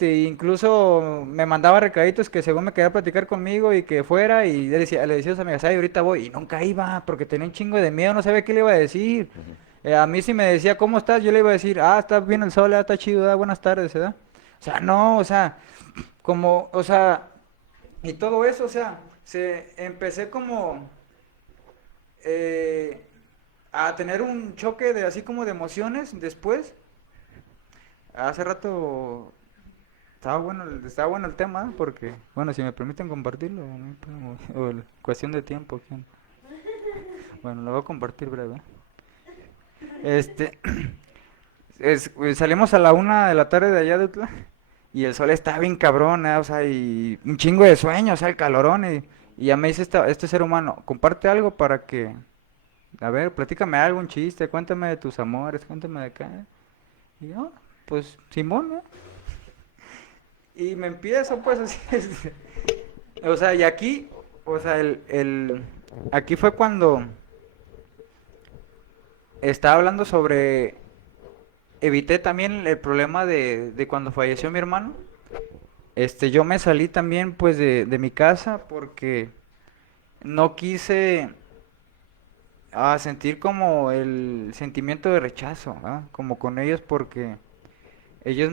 incluso me mandaba recaditos que según me quería platicar conmigo y que fuera, y le decía a sus amigas, ay, ahorita voy, y nunca iba, porque tenía un chingo de miedo, no sabía qué le iba a decir. A mí si me decía, ¿cómo estás? Yo le iba a decir, está bien el sol, está chido, buenas tardes, ¿verdad? O sea, no, o sea, o sea, y todo eso, o sea, empecé como a tener un choque de así como de emociones después. Hace rato estaba bueno el tema, porque, bueno, si me permiten compartirlo, no hay problema, cuestión de tiempo. Bueno, lo voy a compartir breve. Salimos a la 1 de la tarde de allá de Utla y el sol está bien cabrón, o sea, y un chingo de sueño, o sea, el calorón, y ya me dice este ser humano, comparte algo para que, a ver, platícame algo, un chiste, cuéntame de tus amores, cuéntame de acá. Y yo, pues, Simón, ¿no? Y me empiezo, pues, así, o sea, y aquí, o sea, aquí fue cuando estaba hablando sobre, evité también el problema de cuando falleció mi hermano. Yo me salí también, pues, de mi casa porque no quise sentir como el sentimiento de rechazo, como con ellos, porque ellos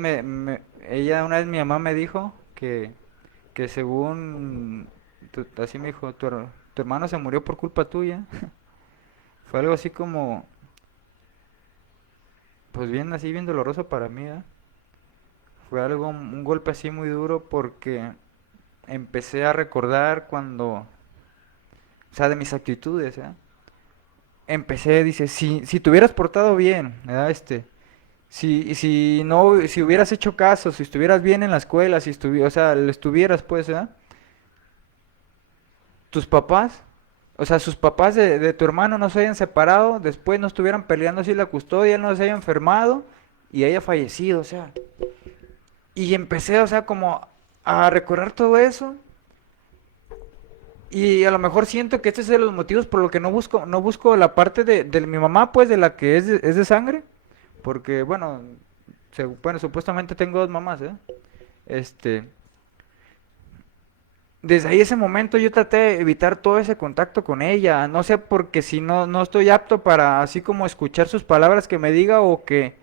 ella una vez mi mamá me dijo que según, así me dijo, tu hermano se murió por culpa tuya. Fue algo así como, pues bien, así bien doloroso para mí, Fue algo, un golpe así muy duro porque empecé a recordar o sea, de mis actitudes, dice, si te hubieras portado bien, ¿verdad? Si no, si hubieras hecho caso, si estuvieras bien en la escuela, o sea, le estuvieras, pues, ¿verdad? Tus papás, o sea, sus papás de tu hermano no se hayan separado, después no estuvieran peleando así la custodia, él no se haya enfermado y haya fallecido, o sea. Y empecé, o sea, como a recordar todo eso. Y a lo mejor siento que este es de los motivos por lo que no busco la parte de mi mamá, pues, de la que es de sangre. Porque, bueno, bueno, supuestamente tengo dos mamás, Desde ahí ese momento yo traté de evitar todo ese contacto con ella. No sé, porque si no estoy apto para así como escuchar sus palabras que me diga o que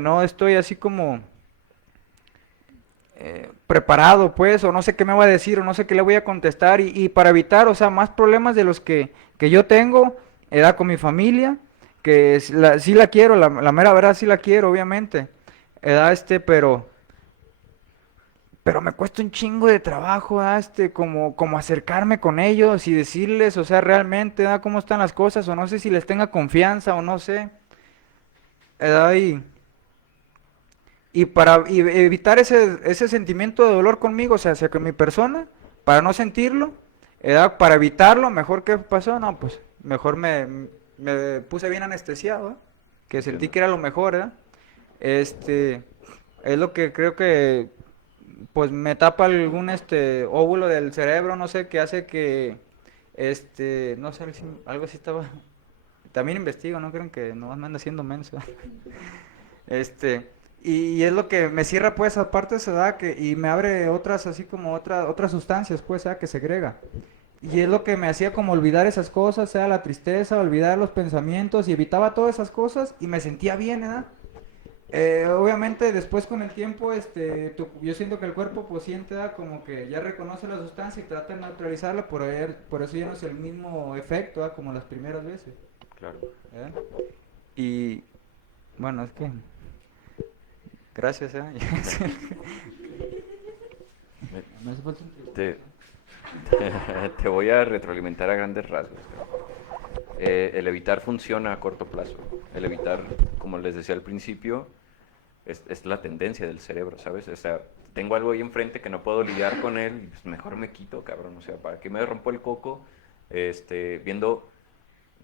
no estoy así como preparado, pues, o no sé qué me va a decir, o no sé qué le voy a contestar, y para evitar, o sea, más problemas de los que yo tengo, con mi familia, que sí la quiero, la mera verdad sí la quiero, obviamente, pero me cuesta un chingo de trabajo, como acercarme con ellos y decirles, o sea, realmente, cómo están las cosas, o no sé si les tenga confianza, o no sé, ¿verdad? Y para evitar ese sentimiento de dolor conmigo, o sea, hacia con mi persona, para no sentirlo, para evitarlo, mejor que pasó, no, pues mejor me puse bien anestesiado, que sentí que era lo mejor, es lo que creo que pues me tapa algún óvulo del cerebro, no sé, que hace que, no sé, algo así estaba. También investigo, no creen que no me anda haciendo menso. Este, y es lo que me cierra pues aparte se da que y me abre otras así como otras sustancias pues, que segrega. Y es lo que me hacía como olvidar esas cosas, sea la tristeza, olvidar los pensamientos y evitaba todas esas cosas y me sentía bien, ¿verdad? Obviamente después con el tiempo, yo siento que el cuerpo pues siente como que ya reconoce la sustancia y trata de neutralizarla, por eso ya no es el mismo efecto, como las primeras veces. Claro. ¿Eh? Y bueno, es que gracias, ¿eh? Me hace falta un Te, te voy a retroalimentar a grandes rasgos. El evitar funciona a corto plazo. El evitar, como les decía al principio, es la tendencia del cerebro, ¿sabes? O sea, tengo algo ahí enfrente que no puedo lidiar con él, y pues mejor me quito, cabrón. O sea, ¿para qué me rompo el coco? Viendo,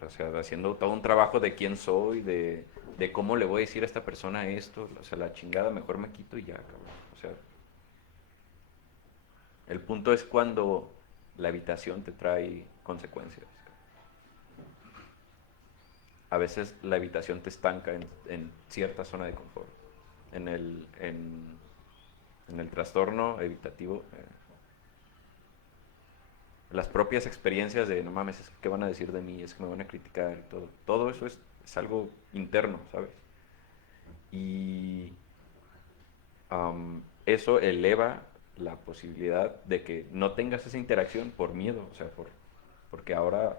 o sea, haciendo todo un trabajo de quién soy, de cómo le voy a decir a esta persona esto, o sea, la chingada, mejor me quito y ya, cabrón. O sea, el punto es cuando la evitación te trae consecuencias. A veces la evitación te estanca en cierta zona de confort. En el trastorno evitativo, las propias experiencias de no mames, es que qué van a decir de mí, es que me van a criticar, todo eso es algo interno, ¿sabes? Y eso eleva la posibilidad de que no tengas esa interacción por miedo, o sea, porque ahora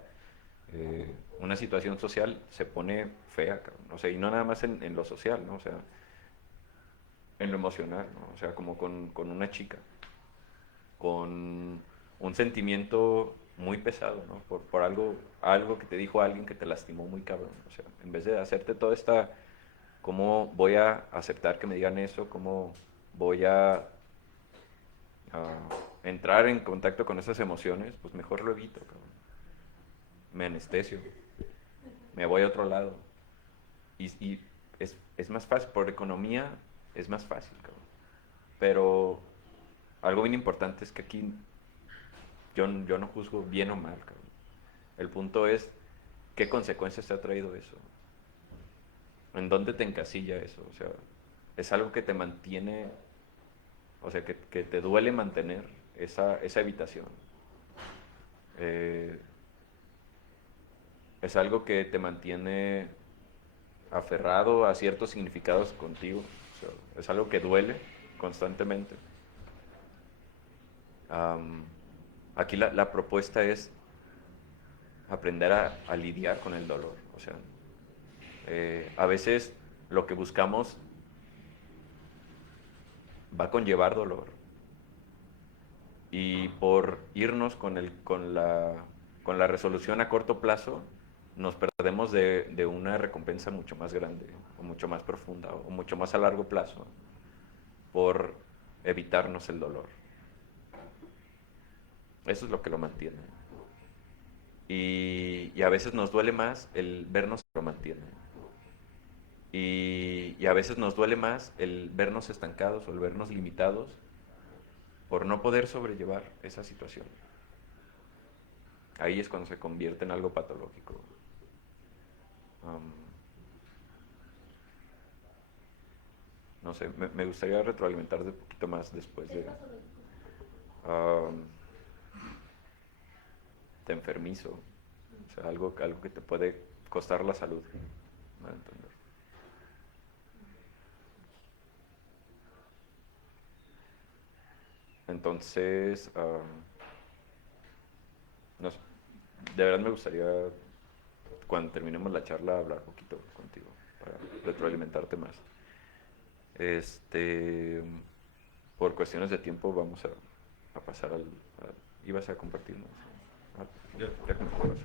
una situación social se pone fea, cabrón. O sea, y no nada más en lo social, ¿no? O sea, en lo emocional, ¿no? O sea, como con una chica, con un sentimiento muy pesado, ¿no? Por algo que te dijo alguien que te lastimó muy cabrón. O sea, en vez de hacerte toda esta, ¿cómo voy a aceptar que me digan eso? ¿Cómo voy a entrar en contacto con esas emociones? Pues mejor lo evito, cabrón. Me anestesio, me voy a otro lado. Y es más fácil, por economía es más fácil, cabrón. Pero algo bien importante es que aquí yo no juzgo bien o mal, cabrón. El punto es qué consecuencias te ha traído eso. ¿En dónde te encasilla eso? O sea, es algo que te mantiene, o sea, que te duele mantener esa evitación. Es algo que te mantiene aferrado a ciertos significados contigo. O sea, es algo que duele constantemente. Aquí la propuesta es aprender a lidiar con el dolor. O sea, a veces lo que buscamos va a conllevar dolor. Y por irnos con la resolución a corto plazo, nos perdemos de una recompensa mucho más grande, o mucho más profunda, o mucho más a largo plazo, por evitarnos el dolor. Eso es lo que lo mantiene. Y a veces nos duele más el vernos que lo mantiene. Y a veces nos duele más el vernos estancados o el vernos limitados por no poder sobrellevar esa situación. Ahí es cuando se convierte en algo patológico. No sé, me gustaría retroalimentar un poquito más después de... te enfermizo. O sea, algo que te puede costar la salud. ¿Me entender? Entonces, no sé, de verdad me gustaría, cuando terminemos la charla, hablar un poquito contigo para retroalimentarte más. Por cuestiones de tiempo vamos a pasar ibas a compartirnos. Ya compartimos.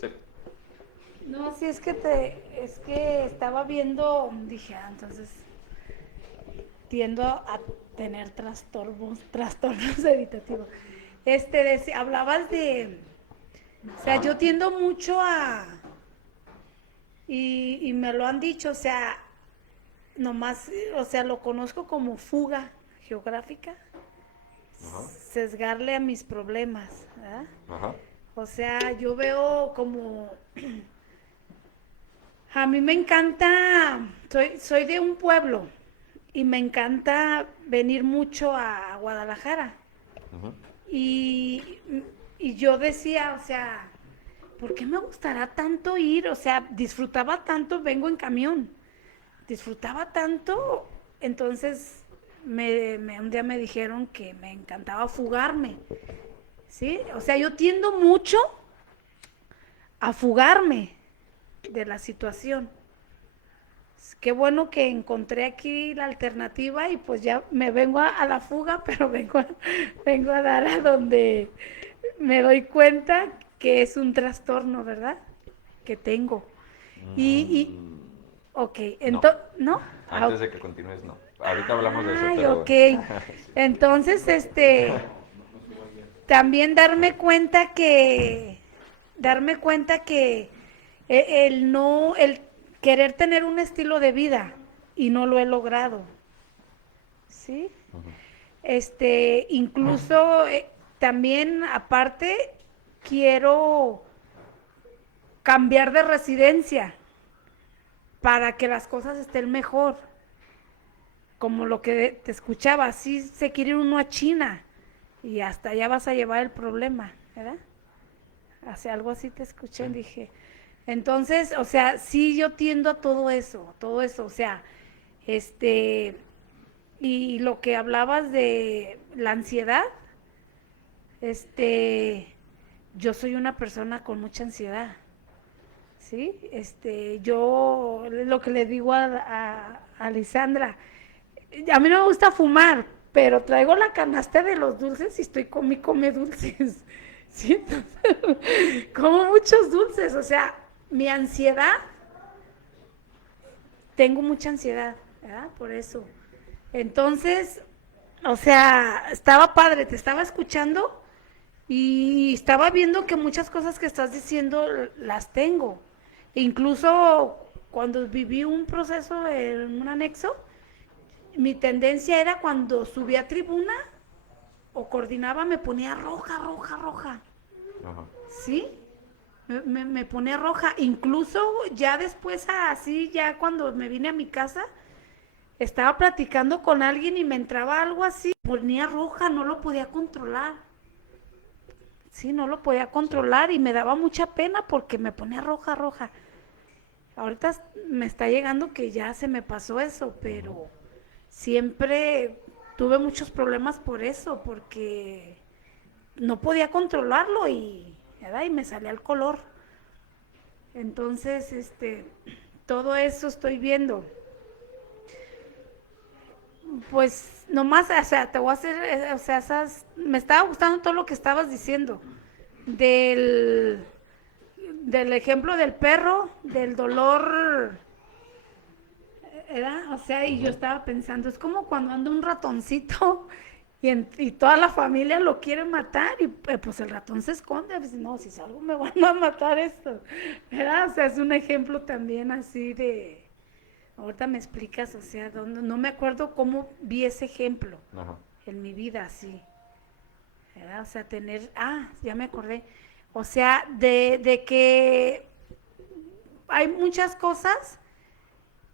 Sí. No, sí es que estaba viendo, dije, entonces tiendo a tener trastornos evitativos. Hablabas de, o sea, yo tiendo mucho y me lo han dicho, o sea, nomás, o sea, lo conozco como fuga geográfica, Ajá. sesgarle a mis problemas, ¿verdad? Ajá. O sea, yo veo como, a mí me encanta, soy de un pueblo y me encanta venir mucho a Guadalajara. Ujú. Y, y yo decía, o sea, ¿por qué me gustará tanto ir? O sea, disfrutaba tanto, vengo en camión, disfrutaba tanto, entonces un día me dijeron que me encantaba fugarme, ¿sí? O sea, yo tiendo mucho a fugarme de la situación. Qué bueno que encontré aquí la alternativa y pues ya me vengo a la fuga, pero vengo a dar a donde me doy cuenta que es un trastorno, ¿verdad? Que tengo. Y Mm, ok, no. entonces, ¿no? Ah, Antes de que continúes, no. Ahorita hablamos de eso, ay, pero ok. sí. Entonces, también darme cuenta que el querer tener un estilo de vida y no lo he logrado, ¿sí? Ujú. Incluso también aparte quiero cambiar de residencia para que las cosas estén mejor, como lo que te escuchaba, si se quiere ir uno a China y hasta allá vas a llevar el problema, ¿verdad? Hace algo así te escuché y dije, entonces, o sea, sí yo tiendo a todo eso, o sea, y lo que hablabas de la ansiedad, yo soy una persona con mucha ansiedad, ¿sí? Yo lo que le digo a Lisandra, a mí no me gusta fumar, pero traigo la canasta de los dulces y estoy come dulces, ¿sí? Entonces, como muchos dulces, o sea, mi ansiedad, tengo mucha ansiedad, ¿verdad? Por eso. Entonces, o sea, estaba padre, te estaba escuchando y estaba viendo que muchas cosas que estás diciendo las tengo. E incluso cuando viví un proceso en un anexo, mi tendencia era cuando subía a tribuna o coordinaba, me ponía roja, roja, roja. Ajá. ¿Sí? Me ponía roja. Incluso ya después, así, ya cuando me vine a mi casa, estaba platicando con alguien y me entraba algo así, ponía roja, no lo podía controlar. Sí, no lo podía controlar y me daba mucha pena porque me ponía roja, roja. Ahorita me está llegando que ya se me pasó eso, pero siempre tuve muchos problemas por eso, porque no podía controlarlo ¿verdad? Y me salía el color. Entonces, todo eso estoy viendo. Pues nomás, o sea, te voy a hacer, o sea, me estaba gustando todo lo que estabas diciendo del, del ejemplo del perro, del dolor, ¿verdad? O sea, y yo estaba pensando, es como cuando anda un ratoncito y toda la familia lo quiere matar y pues el ratón se esconde, pues, no, si salgo me van a matar esto, ¿verdad? O sea, es un ejemplo también así de, ahorita me explicas, o sea, no me acuerdo cómo vi ese ejemplo Ajá. en mi vida, así, ¿verdad? O sea, ya me acordé, o sea, de que hay muchas cosas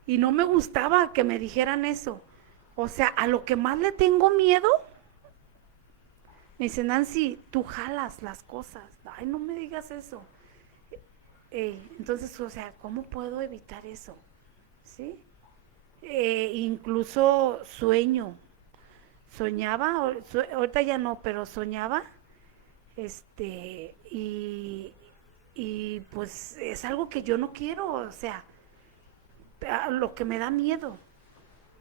y no me gustaba que me dijeran eso. O sea, a lo que más le tengo miedo, me dice, Nancy, tú jalas las cosas. Ay, no me digas eso. Entonces, o sea, ¿cómo puedo evitar eso? ¿Sí? Incluso soñaba, ahorita ya no, pero soñaba, y, y pues es algo que yo no quiero, o sea, lo que me da miedo.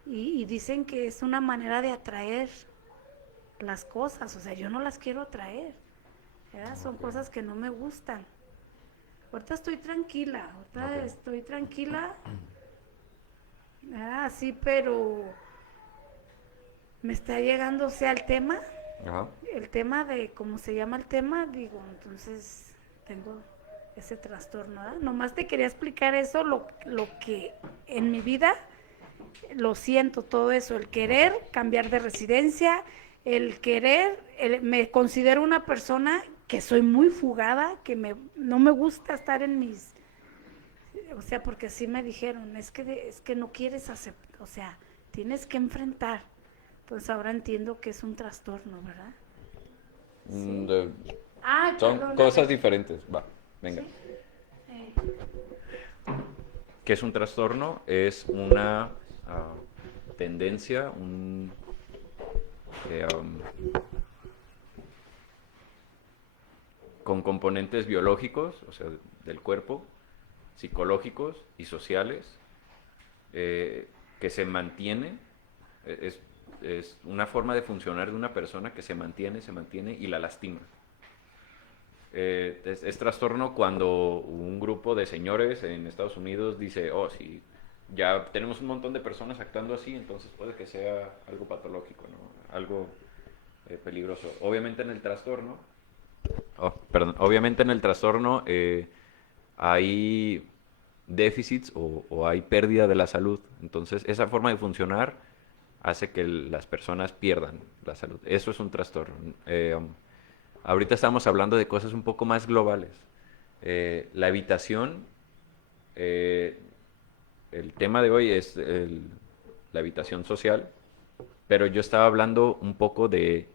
Y dicen que es una manera de atraer las cosas, o sea, yo no las quiero atraer, ¿verdad? Son cosas que no me gustan. Ahorita estoy tranquila, sí, pero me está llegando, o sea, Ajá. el tema de cómo se llama el tema, digo, entonces ese trastorno, ¿verdad? Nomás te quería explicar eso, lo que en mi vida lo siento, todo eso, el querer cambiar de residencia, el querer, me considero una persona que soy muy fugada, que no me gusta estar en mis, o sea, porque así me dijeron, es que no quieres aceptar, o sea, tienes que enfrentar. Entonces ahora entiendo que es un trastorno, ¿verdad? Son perdón, cosas diferentes. Va, venga. Sí. ¿Qué es un trastorno? Es una tendencia, con componentes biológicos, o sea, del cuerpo, psicológicos y sociales, que se mantiene, es una forma de funcionar de una persona que se mantiene y la lastima. Es trastorno cuando un grupo de señores en Estados Unidos dice, oh, si ya tenemos un montón de personas actuando así, entonces puede que sea algo patológico, ¿no? Algo peligroso. Obviamente en el trastorno, hay déficits o hay pérdida de la salud. Entonces esa forma de funcionar hace que las personas pierdan la salud. Eso es un trastorno. Ahorita estamos hablando de cosas un poco más globales. La evitación, el tema de hoy es la evitación social, pero yo estaba hablando un poco de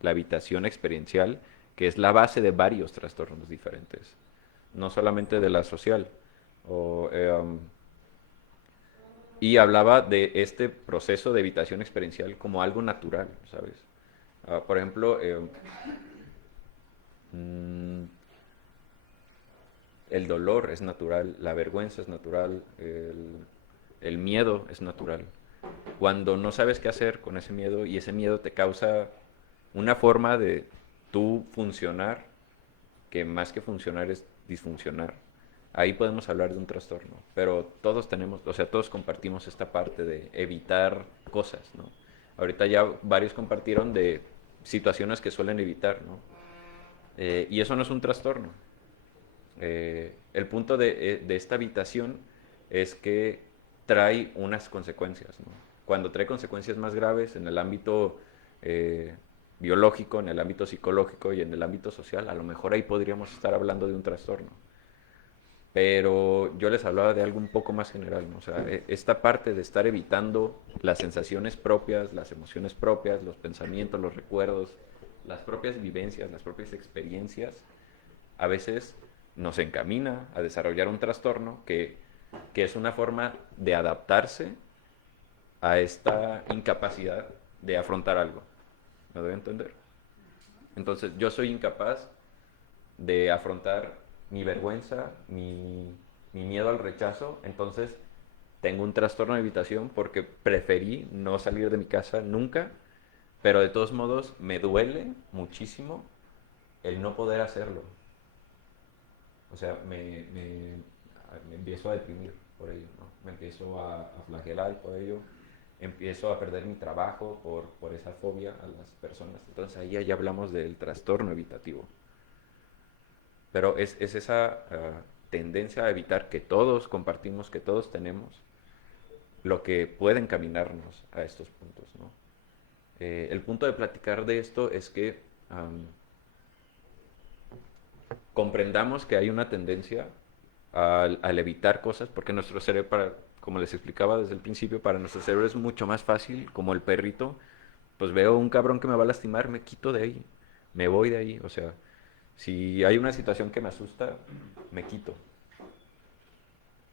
la evitación experiencial, que es la base de varios trastornos diferentes, no solamente de la social. Y hablaba de este proceso de evitación experiencial como algo natural, ¿sabes? Por ejemplo, el dolor es natural, la vergüenza es natural, el miedo es natural. Cuando no sabes qué hacer con ese miedo y ese miedo te causa una forma de tú funcionar, que más que funcionar es disfuncionar, ahí podemos hablar de un trastorno. Pero todos tenemos, o sea, todos compartimos esta parte de evitar cosas, ¿no? Ahorita ya varios compartieron de situaciones que suelen evitar, ¿no? Y eso no es un trastorno. El punto de esta evitación es que trae unas consecuencias, ¿no? Cuando trae consecuencias más graves en el ámbito biológico, en el ámbito psicológico y en el ámbito social, a lo mejor ahí podríamos estar hablando de un trastorno. Pero yo les hablaba de algo un poco más general, ¿no? O sea, esta parte de estar evitando las sensaciones propias, las emociones propias, los pensamientos, los recuerdos, las propias vivencias, las propias experiencias, a veces nos encamina a desarrollar un trastorno que es una forma de adaptarse a esta incapacidad de afrontar algo. ¿Me doy a entender? Entonces, yo soy incapaz de afrontar mi vergüenza, mi miedo al rechazo, entonces tengo un trastorno de evitación porque preferí no salir de mi casa nunca, pero de todos modos me duele muchísimo el no poder hacerlo. O sea, me empiezo a deprimir por ello, ¿no? Me empiezo a flagelar por ello, empiezo a perder mi trabajo por esa fobia a las personas. Entonces ahí ya hablamos del trastorno evitativo. Pero es esa tendencia a evitar que todos compartimos, que todos tenemos, lo que puede encaminarnos a estos puntos, ¿no? El punto de platicar de esto es que comprendamos que hay una tendencia al evitar cosas, porque nuestro cerebro, como les explicaba desde el principio, para nuestro cerebro es mucho más fácil, como el perrito, pues veo un cabrón que me va a lastimar, me quito de ahí, me voy de ahí, o sea, si hay una situación que me asusta, me quito.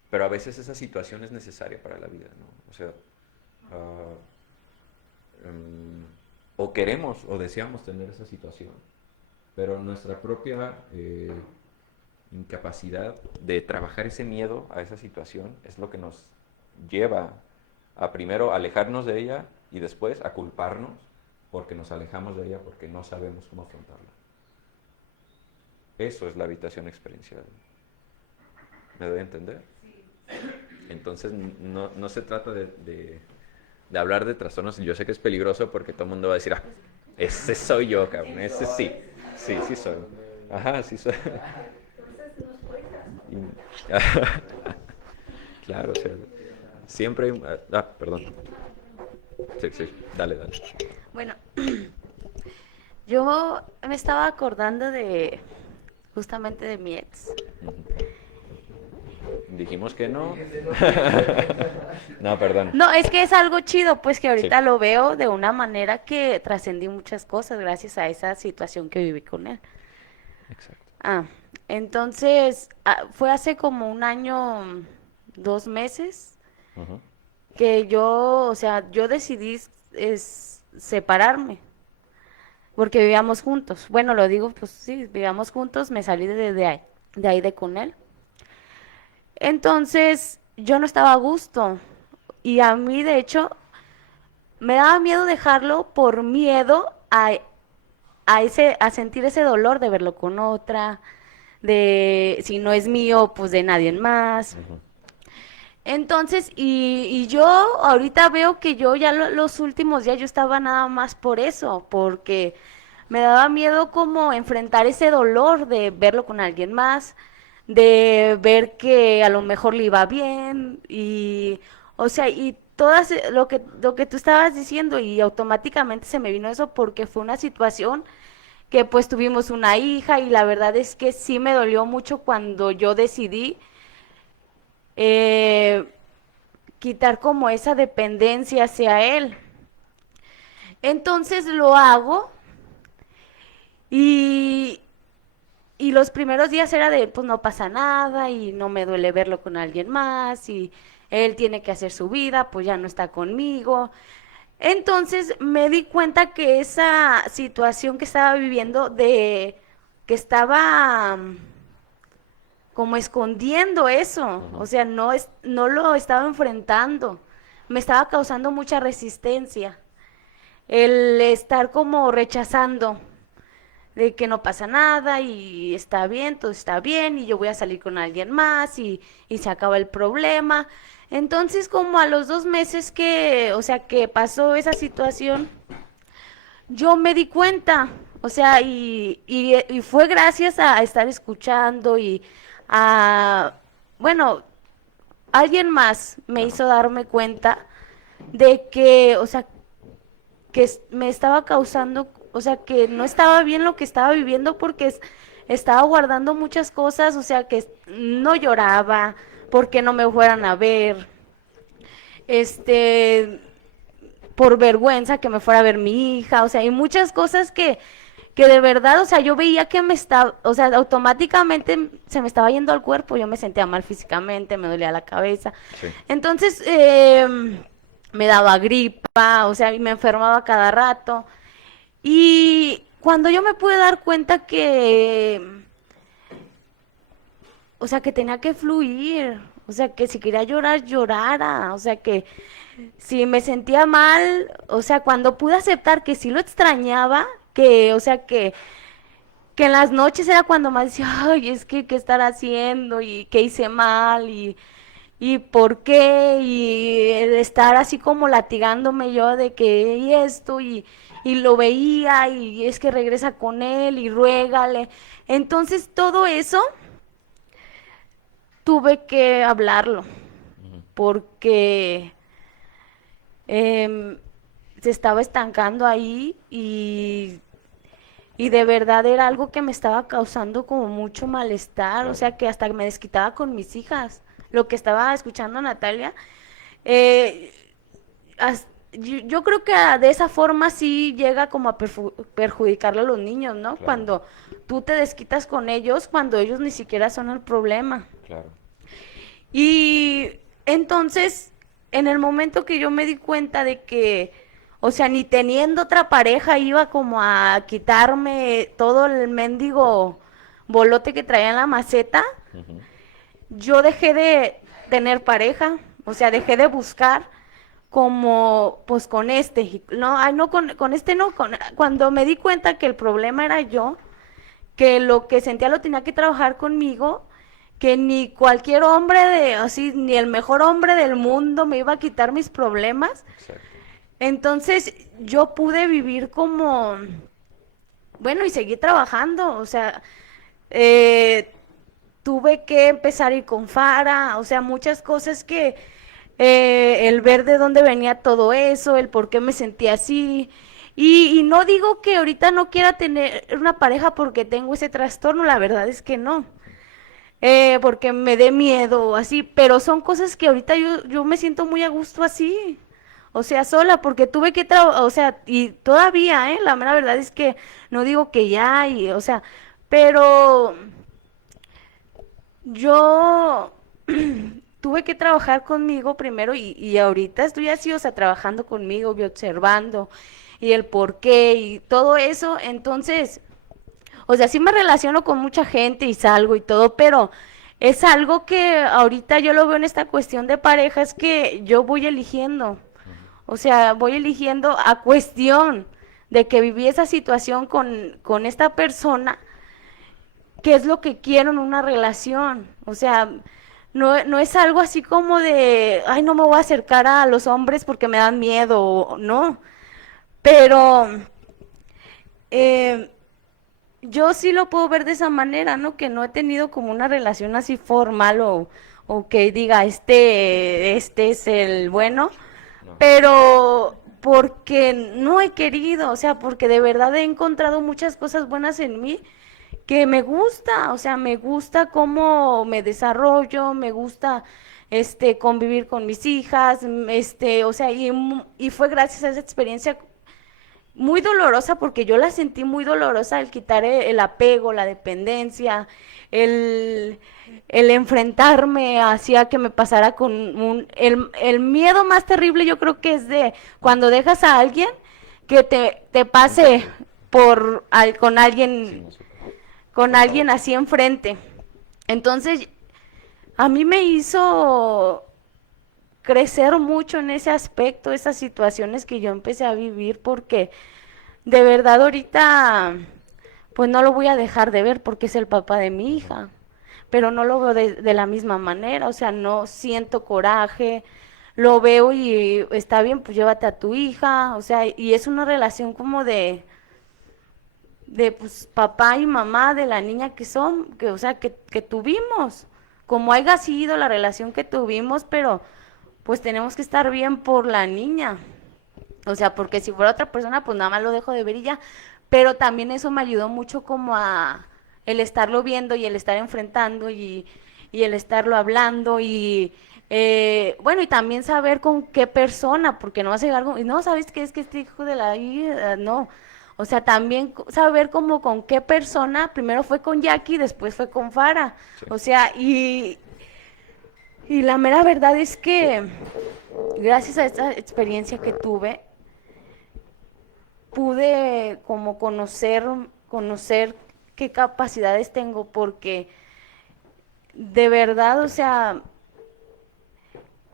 Pero a veces esa situación es necesaria para la vida, ¿no? O sea, o queremos o deseamos tener esa situación, pero nuestra propia incapacidad de trabajar ese miedo a esa situación es lo que nos lleva a primero alejarnos de ella y después a culparnos porque nos alejamos de ella porque no sabemos cómo afrontarla. Eso es la evitación experiencial. ¿Me doy a entender? Entonces no se trata de hablar de trastornos. Yo sé que es peligroso porque todo el mundo va a decir, ah, ese soy yo, cabrón, ese sí soy. Ajá, sí soy. Entonces, ¿nos puedes Claro, o sea, siempre hay... perdón. Sí, sí, dale. Bueno, yo me estaba acordando justamente de mi ex. Dijimos que no. No, perdón. No, es que es algo chido, pues que ahorita Sí. lo veo de una manera que trascendí muchas cosas gracias a esa situación que viví con él. Exacto. Entonces, fue hace como un año, 2 meses, Ujú. que yo decidí separarme, porque vivíamos juntos. Bueno, lo digo, pues sí, vivíamos juntos, me salí de ahí de con él. Entonces, yo no estaba a gusto y a mí, de hecho, me daba miedo dejarlo por miedo a sentir ese dolor de verlo con otra, de si no es mío, pues de nadie más. Ujú. Entonces, y yo ahorita veo que yo ya los últimos días yo estaba nada más por eso, porque me daba miedo como enfrentar ese dolor de verlo con alguien más, de ver que a lo mejor le iba bien y, o sea, y todas lo que tú estabas diciendo y automáticamente se me vino eso porque fue una situación que pues tuvimos una hija y la verdad es que sí me dolió mucho cuando yo decidí eh, quitar como esa dependencia hacia él. Entonces lo hago y, y los primeros días era de, pues no pasa nada y no me duele verlo con alguien más y él tiene que hacer su vida, pues ya no está conmigo. Entonces me di cuenta que esa situación que estaba viviendo que estaba como escondiendo eso, o sea, no lo estaba enfrentando, me estaba causando mucha resistencia, el estar como rechazando de que no pasa nada y está bien, todo está bien y yo voy a salir con alguien más y se acaba el problema. Entonces, como a los 2 meses o sea, que pasó esa situación, yo me di cuenta, o sea, y fue gracias a estar escuchando y a, bueno, alguien más me hizo darme cuenta de que, o sea, me estaba causando, o sea, que no estaba bien lo que estaba viviendo porque estaba guardando muchas cosas, o sea, que no lloraba porque no me fueran a ver, este, por vergüenza que me fuera a ver mi hija, o sea, hay muchas cosas que de verdad, o sea, yo veía que me estaba, o sea, automáticamente se me estaba yendo al cuerpo, yo me sentía mal físicamente, me dolía la cabeza. Sí. Entonces, me daba gripa, o sea, y me enfermaba cada rato. Y cuando yo me pude dar cuenta o sea, que tenía que fluir, o sea, que si quería llorar, llorara, o sea, que si me sentía mal, o sea, cuando pude aceptar que sí lo extrañaba, o sea, que en las noches era cuando más decía, ay, es que qué estar haciendo y qué hice mal y por qué y el estar así como latigándome yo de que y esto y lo veía y es que regresa con él y ruégale. Entonces todo eso tuve que hablarlo porque se estaba estancando ahí y de verdad era algo que me estaba causando como mucho malestar, o sea que hasta me desquitaba con mis hijas. Lo que estaba escuchando a Natalia, eh, yo creo que de esa forma sí llega como a perjudicarle a los niños, ¿no? Claro. Cuando tú te desquitas con ellos, cuando ellos ni siquiera son el problema. Claro. Y entonces, en el momento que yo me di cuenta de que, o sea, ni teniendo otra pareja iba como a quitarme todo el mendigo bolote que traía en la maceta, Ujú. yo dejé de tener pareja, o sea, dejé de buscar como, pues con no, ay, no, con este no, cuando me di cuenta que el problema era yo, que lo que sentía lo tenía que trabajar conmigo, que ni cualquier hombre así, ni el mejor hombre del mundo me iba a quitar mis problemas. Exacto. Entonces yo pude vivir como, bueno, y seguí trabajando, o sea, tuve que empezar a ir con Fara, o sea, muchas cosas que el ver de dónde venía todo eso, el por qué me sentía así. Y no digo que ahorita no quiera tener una pareja porque tengo ese trastorno, la verdad es que no. Porque me dé miedo o así, pero son cosas que ahorita yo me siento muy a gusto así, o sea, sola, porque tuve que trabajar, o sea, y todavía, la mera verdad es que no digo que ya, y, o sea, pero yo tuve que trabajar conmigo primero y ahorita estoy así, o sea, trabajando conmigo y observando y el por qué y todo eso, entonces, o sea, sí me relaciono con mucha gente y salgo y todo, pero es algo que ahorita yo lo veo en esta cuestión de parejas que yo voy eligiendo, o sea, voy eligiendo a cuestión de que viví esa situación con esta persona, qué es lo que quiero en una relación, o sea, no es algo así como de, ay, no me voy a acercar a los hombres porque me dan miedo, no, pero yo sí lo puedo ver de esa manera, ¿no? Que no he tenido como una relación así formal o que diga, este es el bueno, No. pero porque no he querido, o sea, porque de verdad he encontrado muchas cosas buenas en mí que me gusta, o sea, me gusta cómo me desarrollo, me gusta convivir con mis hijas, o sea, y fue gracias a esa experiencia muy dolorosa, porque yo la sentí muy dolorosa, el quitar el apego, la dependencia, el enfrentarme hacia que me pasara con el miedo más terrible, yo creo que es de cuando dejas a alguien que te pase con alguien, así enfrente. Entonces, a mí me hizo crecer mucho en ese aspecto, esas situaciones que yo empecé a vivir, porque de verdad ahorita pues no lo voy a dejar de ver porque es el papá de mi hija, pero no lo veo de la misma manera, o sea, no siento coraje, lo veo y está bien, pues llévate a tu hija, o sea, y es una relación como de pues papá y mamá de la niña o sea, que tuvimos, como haya sido la relación que tuvimos, pero pues tenemos que estar bien por la niña, o sea, porque si fuera otra persona, pues nada más lo dejo de ver y ya, pero también eso me ayudó mucho como a el estarlo viendo y el estar enfrentando y el estarlo hablando y bueno, y también saber con qué persona, porque no vas a llegar y no, ¿sabes qué? Es que este hijo de la no, o sea, también saber como con qué persona, primero fue con Jackie, después fue con Fara, Sí. o sea, y la mera verdad es que gracias a esta experiencia que tuve, pude como conocer qué capacidades tengo, porque de verdad, o sea,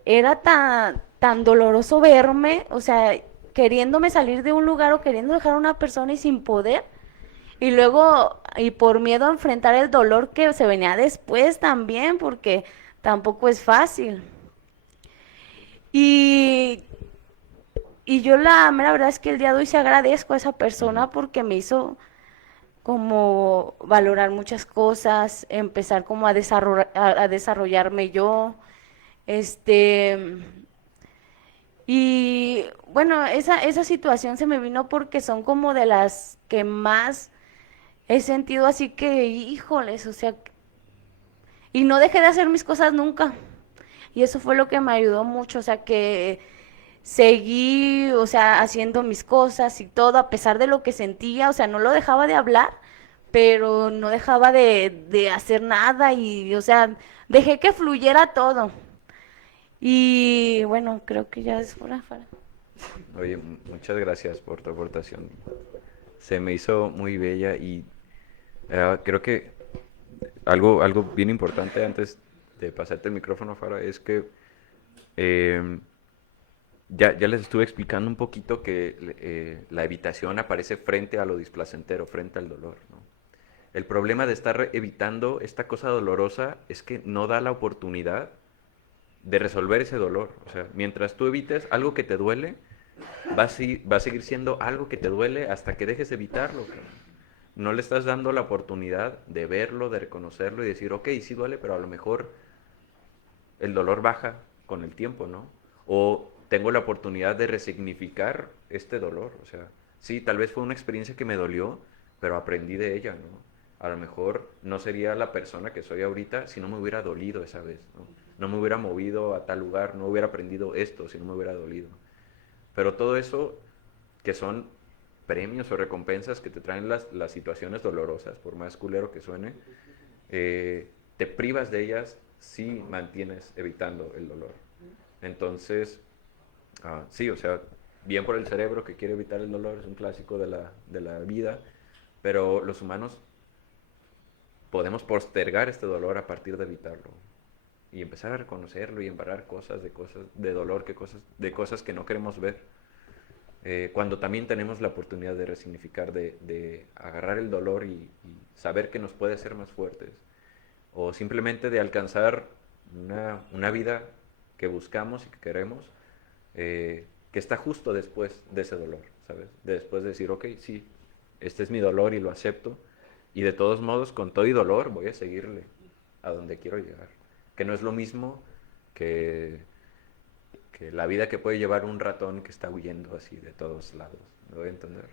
era tan doloroso verme, o sea, queriéndome salir de un lugar o queriendo dejar a una persona y sin poder, y luego, y por miedo a enfrentar el dolor que se venía después también, porque tampoco es fácil. Y yo la mera verdad es que el día de hoy sí agradezco a esa persona porque me hizo como valorar muchas cosas, empezar como a desarrollarme yo, y bueno, esa situación se me vino porque son como de las que más he sentido así que, híjoles, o sea, y no dejé de hacer mis cosas nunca, y eso fue lo que me ayudó mucho, o sea, que seguí, o sea, haciendo mis cosas y todo, a pesar de lo que sentía, o sea, no lo dejaba de hablar, pero no dejaba de hacer nada y, o sea, dejé que fluyera todo. Y bueno, creo que ya es fuera. Oye, muchas gracias por tu aportación. Se me hizo muy bella y creo que algo bien importante antes de pasarte el micrófono, Fara, es que ya les estuve explicando un poquito que la evitación aparece frente a lo displacentero, frente al dolor, ¿no? El problema de estar evitando esta cosa dolorosa es que no da la oportunidad de resolver ese dolor. O sea, mientras tú evites algo que te duele, va a seguir siendo algo que te duele hasta que dejes de evitarlo, cabrón. no le estás dando la oportunidad de verlo, de reconocerlo y decir, ok, sí duele, pero a lo mejor el dolor baja con el tiempo, ¿no? O tengo la oportunidad de resignificar este dolor, o sea, sí, tal vez fue una experiencia que me dolió, pero aprendí de ella, ¿no? A lo mejor no sería la persona que soy ahorita si no me hubiera dolido esa vez, ¿no? No me hubiera movido a tal lugar, no hubiera aprendido esto si no me hubiera dolido. Pero todo eso que son premios o recompensas que te traen las situaciones dolorosas, por más culero que suene, te privas de ellas si mantienes evitando el dolor. Entonces, sí, o sea, bien por el cerebro que quiere evitar el dolor, es un clásico de la vida, pero los humanos podemos postergar este dolor a partir de evitarlo y empezar a reconocerlo y embarrar cosas de dolor, de cosas que no queremos ver. Cuando también tenemos la oportunidad de resignificar, de agarrar el dolor y saber que nos puede hacer más fuertes, o simplemente de alcanzar una vida que buscamos y que queremos, que está justo después de ese dolor, ¿sabes? Después de decir, ok, sí, este es mi dolor y lo acepto, y de todos modos, con todo y dolor, voy a seguirle a donde quiero llegar. Que no es lo mismo que la vida que puede llevar un ratón que está huyendo así de todos lados, ¿me voy a entender?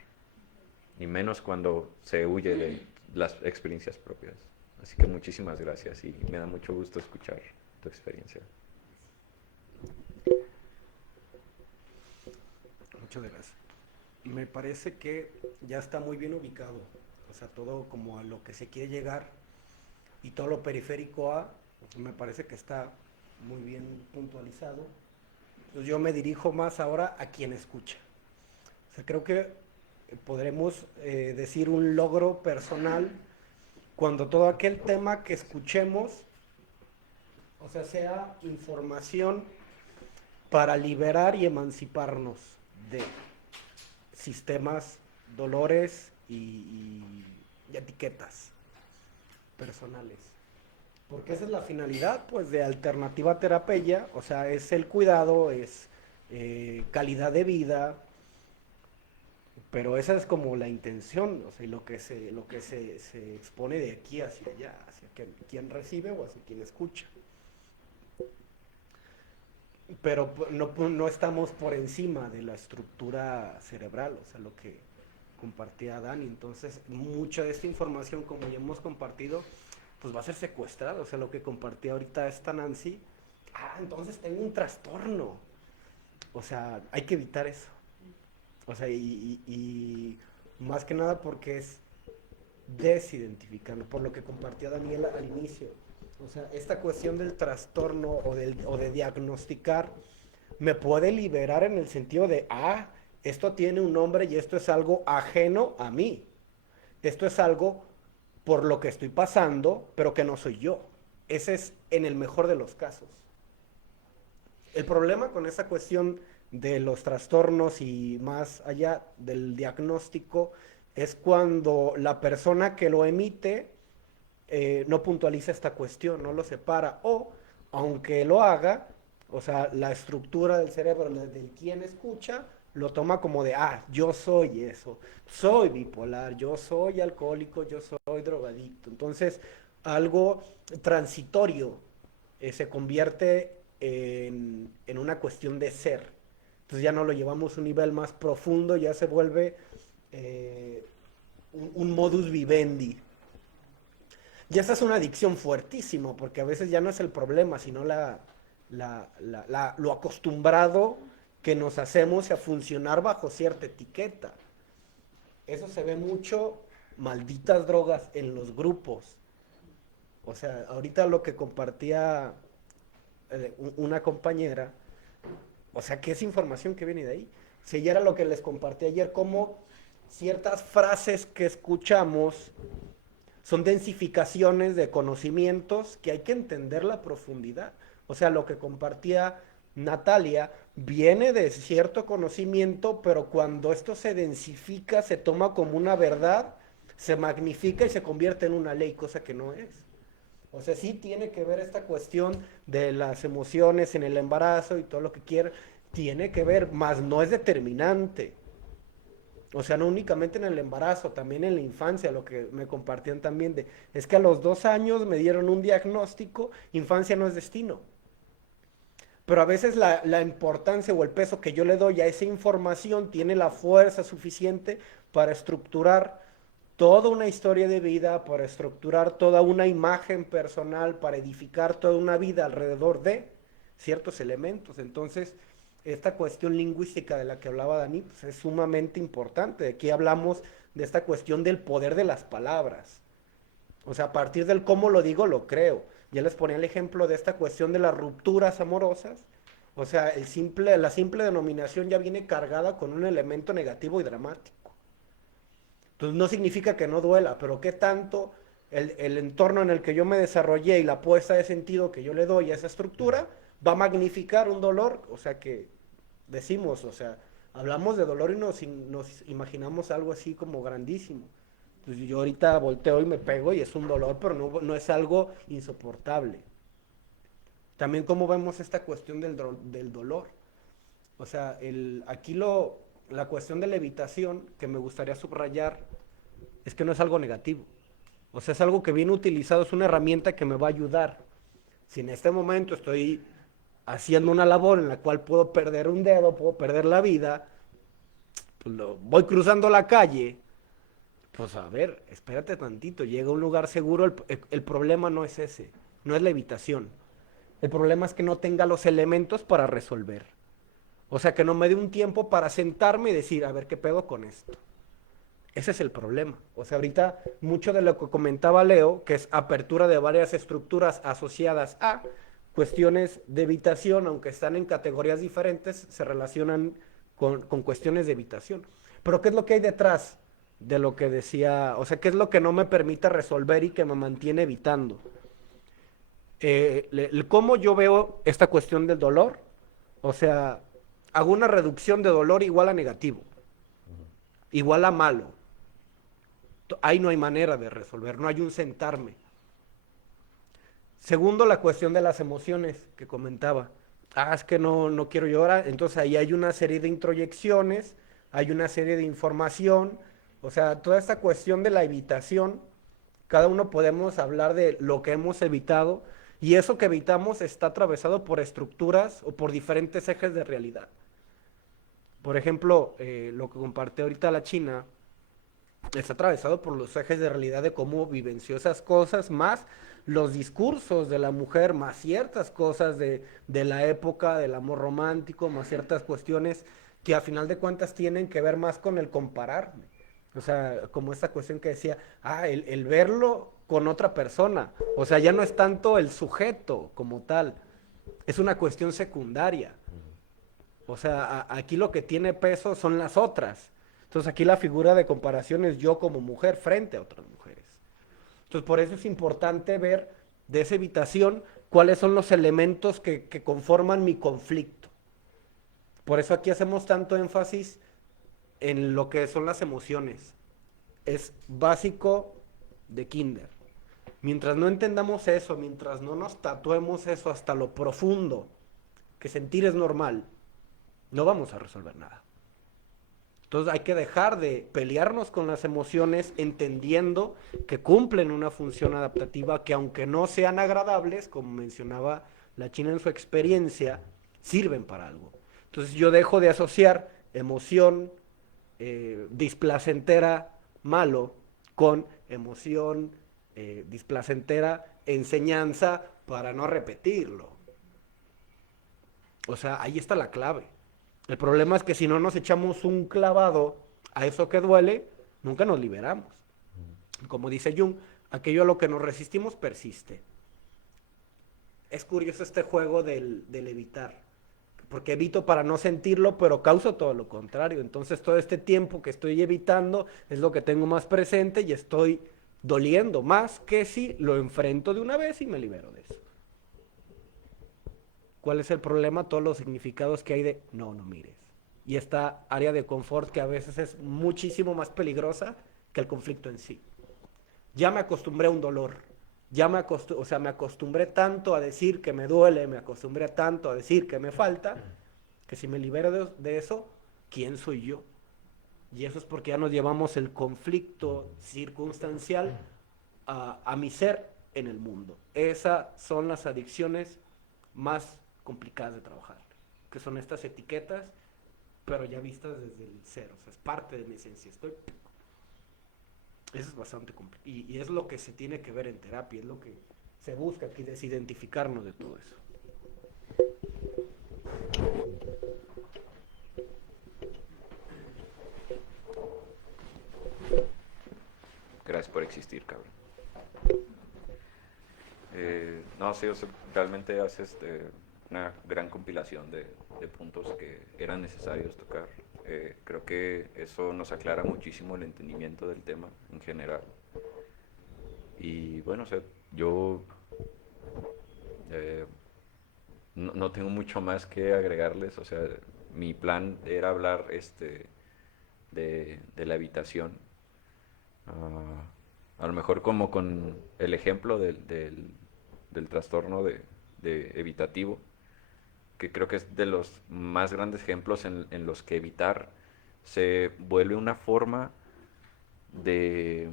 Y menos cuando se huye de las experiencias propias. Así que muchísimas gracias y me da mucho gusto escuchar tu experiencia. Muchas gracias. Me parece que ya está muy bien ubicado, o sea, todo como a lo que se quiere llegar y todo lo periférico a, me parece que está muy bien puntualizado. Entonces yo me dirijo más ahora a quien escucha. O sea, creo que podremos decir un logro personal cuando todo aquel tema que escuchemos, o sea información para liberar y emanciparnos de sistemas, dolores y etiquetas personales. Porque esa es la finalidad, pues, de Alternativa Terapia, o sea, es el cuidado, es calidad de vida, pero esa es como la intención, o sea, y lo que se expone de aquí hacia allá, hacia quien recibe o hacia quien escucha. Pero no estamos por encima de la estructura cerebral, o sea, lo que compartía Dani. Entonces, mucha de esta información, como ya hemos compartido, pues va a ser secuestrada. O sea, lo que compartía ahorita esta Nancy, entonces tengo un trastorno. O sea, hay que evitar eso. O sea, y más que nada porque es desidentificando, por lo que compartía Daniela al inicio. O sea, esta cuestión del trastorno o de diagnosticar me puede liberar en el sentido de, esto tiene un nombre y esto es algo ajeno a mí. Esto es algo por lo que estoy pasando, pero que no soy yo. Ese es en el mejor de los casos. El problema con esa cuestión de los trastornos y más allá del diagnóstico es cuando la persona que lo emite no puntualiza esta cuestión, no lo separa, o aunque lo haga, o sea, la estructura del cerebro del quien escucha lo toma como de, yo soy eso, soy bipolar, yo soy alcohólico, yo soy drogadicto. Entonces, algo transitorio se convierte en una cuestión de ser. Entonces ya no lo llevamos a un nivel más profundo, ya se vuelve un modus vivendi. Y esa es una adicción fuertísima, porque a veces ya no es el problema, sino lo acostumbrado que nos hacemos a funcionar bajo cierta etiqueta. Eso se ve mucho, malditas drogas, en los grupos. O sea, ahorita lo que compartía una compañera, o sea, que es información que viene de ahí. O sea, ya era lo que les compartí ayer, cómo ciertas frases que escuchamos son densificaciones de conocimientos que hay que entender la profundidad. O sea, lo que compartía Natalia viene de cierto conocimiento, pero cuando esto se densifica, se toma como una verdad, se magnifica y se convierte en una ley, cosa que no es. O sea, sí tiene que ver esta cuestión de las emociones en el embarazo y todo lo que quiera, tiene que ver, más no es determinante. O sea, no únicamente en el embarazo, también en la infancia, lo que me compartían también es que a los 2 años me dieron un diagnóstico, infancia no es destino. Pero a veces la importancia o el peso que yo le doy a esa información tiene la fuerza suficiente para estructurar toda una historia de vida, para estructurar toda una imagen personal, para edificar toda una vida alrededor de ciertos elementos. Entonces, esta cuestión lingüística de la que hablaba Dani, pues es sumamente importante. Aquí hablamos de esta cuestión del poder de las palabras. O sea, a partir del cómo lo digo, lo creo. Ya les ponía el ejemplo de esta cuestión de las rupturas amorosas. O sea, la simple denominación ya viene cargada con un elemento negativo y dramático. Entonces no significa que no duela, pero qué tanto el entorno en el que yo me desarrollé y la puesta de sentido que yo le doy a esa estructura va a magnificar un dolor. O sea que decimos, o sea, hablamos de dolor y nos imaginamos algo así como grandísimo. Pues yo ahorita volteo y me pego y es un dolor, pero no es algo insoportable. También cómo vemos esta cuestión del dolor. O sea, aquí la cuestión de la evitación que me gustaría subrayar es que no es algo negativo. O sea, es algo que bien utilizado, es una herramienta que me va a ayudar. Si en este momento estoy haciendo una labor en la cual puedo perder un dedo, puedo perder la vida, pues voy cruzando la calle. Pues a ver, espérate tantito, llega a un lugar seguro, el problema no es ese, no es la evitación. El problema es que no tenga los elementos para resolver. O sea, que no me dé un tiempo para sentarme y decir, a ver, ¿qué pedo con esto? Ese es el problema. O sea, ahorita mucho de lo que comentaba Leo, que es apertura de varias estructuras asociadas a cuestiones de evitación, aunque están en categorías diferentes, se relacionan con cuestiones de evitación. Pero ¿qué es lo que hay detrás de lo que decía? O sea, ¿qué es lo que no me permite resolver y que me mantiene evitando? Cómo yo veo esta cuestión del dolor. O sea, hago una reducción de dolor igual a negativo, igual a malo. Ahí no hay manera de resolver, no hay un sentarme. Segundo, la cuestión de las emociones que comentaba. Es que no quiero llorar. Entonces ahí hay una serie de introyecciones, hay una serie de información. O sea, toda esta cuestión de la evitación, cada uno podemos hablar de lo que hemos evitado, y eso que evitamos está atravesado por estructuras o por diferentes ejes de realidad. Por ejemplo, lo que compartió ahorita la China, está atravesado por los ejes de realidad de cómo vivenció esas cosas, más los discursos de la mujer, más ciertas cosas de la época, del amor romántico, más ciertas cuestiones que a final de cuentas tienen que ver más con el compararme. O sea, como esta cuestión que decía, el verlo con otra persona. O sea, ya no es tanto el sujeto como tal, es una cuestión secundaria. O sea, aquí lo que tiene peso son las otras. Entonces aquí la figura de comparación es yo como mujer frente a otras mujeres. Entonces por eso es importante ver de esa evitación cuáles son los elementos que conforman mi conflicto. Por eso aquí hacemos tanto énfasis en lo que son las emociones. Es básico de kinder. Mientras no entendamos eso, mientras no nos tatuemos eso hasta lo profundo, que sentir es normal, no vamos a resolver nada. Entonces hay que dejar de pelearnos con las emociones entendiendo que cumplen una función adaptativa, que aunque no sean agradables, como mencionaba la China en su experiencia, sirven para algo. Entonces yo dejo de asociar emoción displacentera malo con emoción displacentera enseñanza para no repetirlo. O sea, ahí está la clave. El problema es que si no nos echamos un clavado a eso que duele, nunca nos liberamos. Como dice Jung, aquello a lo que nos resistimos persiste. Es curioso este juego del evitar, porque evito para no sentirlo, pero causo todo lo contrario. Entonces todo este tiempo que estoy evitando es lo que tengo más presente y estoy doliendo más que si lo enfrento de una vez y me libero de eso. ¿Cuál es el problema? Todos los significados que hay de no mires. Y esta área de confort que a veces es muchísimo más peligrosa que el conflicto en sí. Ya me acostumbré a un dolor. Me acostumbré tanto a decir que me duele, me acostumbré tanto a decir que me falta, que si me libero de eso, ¿quién soy yo? Y eso es porque ya nos llevamos el conflicto circunstancial a mi ser en el mundo. Esas son las adicciones más complicadas de trabajar, que son estas etiquetas, pero ya vistas desde el ser, o sea, es parte de mi esencia. Eso es bastante complicado. Y es lo que se tiene que ver en terapia, es lo que se busca aquí, es identificarnos de todo eso. Gracias por existir, cabrón. No, sí, o sea, realmente haces una gran compilación de puntos que eran necesarios tocar. Creo que eso nos aclara muchísimo el entendimiento del tema en general. Y bueno, o sea, yo no tengo mucho más que agregarles. O sea, mi plan era hablar de la evitación. A lo mejor como con el ejemplo del trastorno de evitativo, que creo que es de los más grandes ejemplos en los que evitar se vuelve una forma de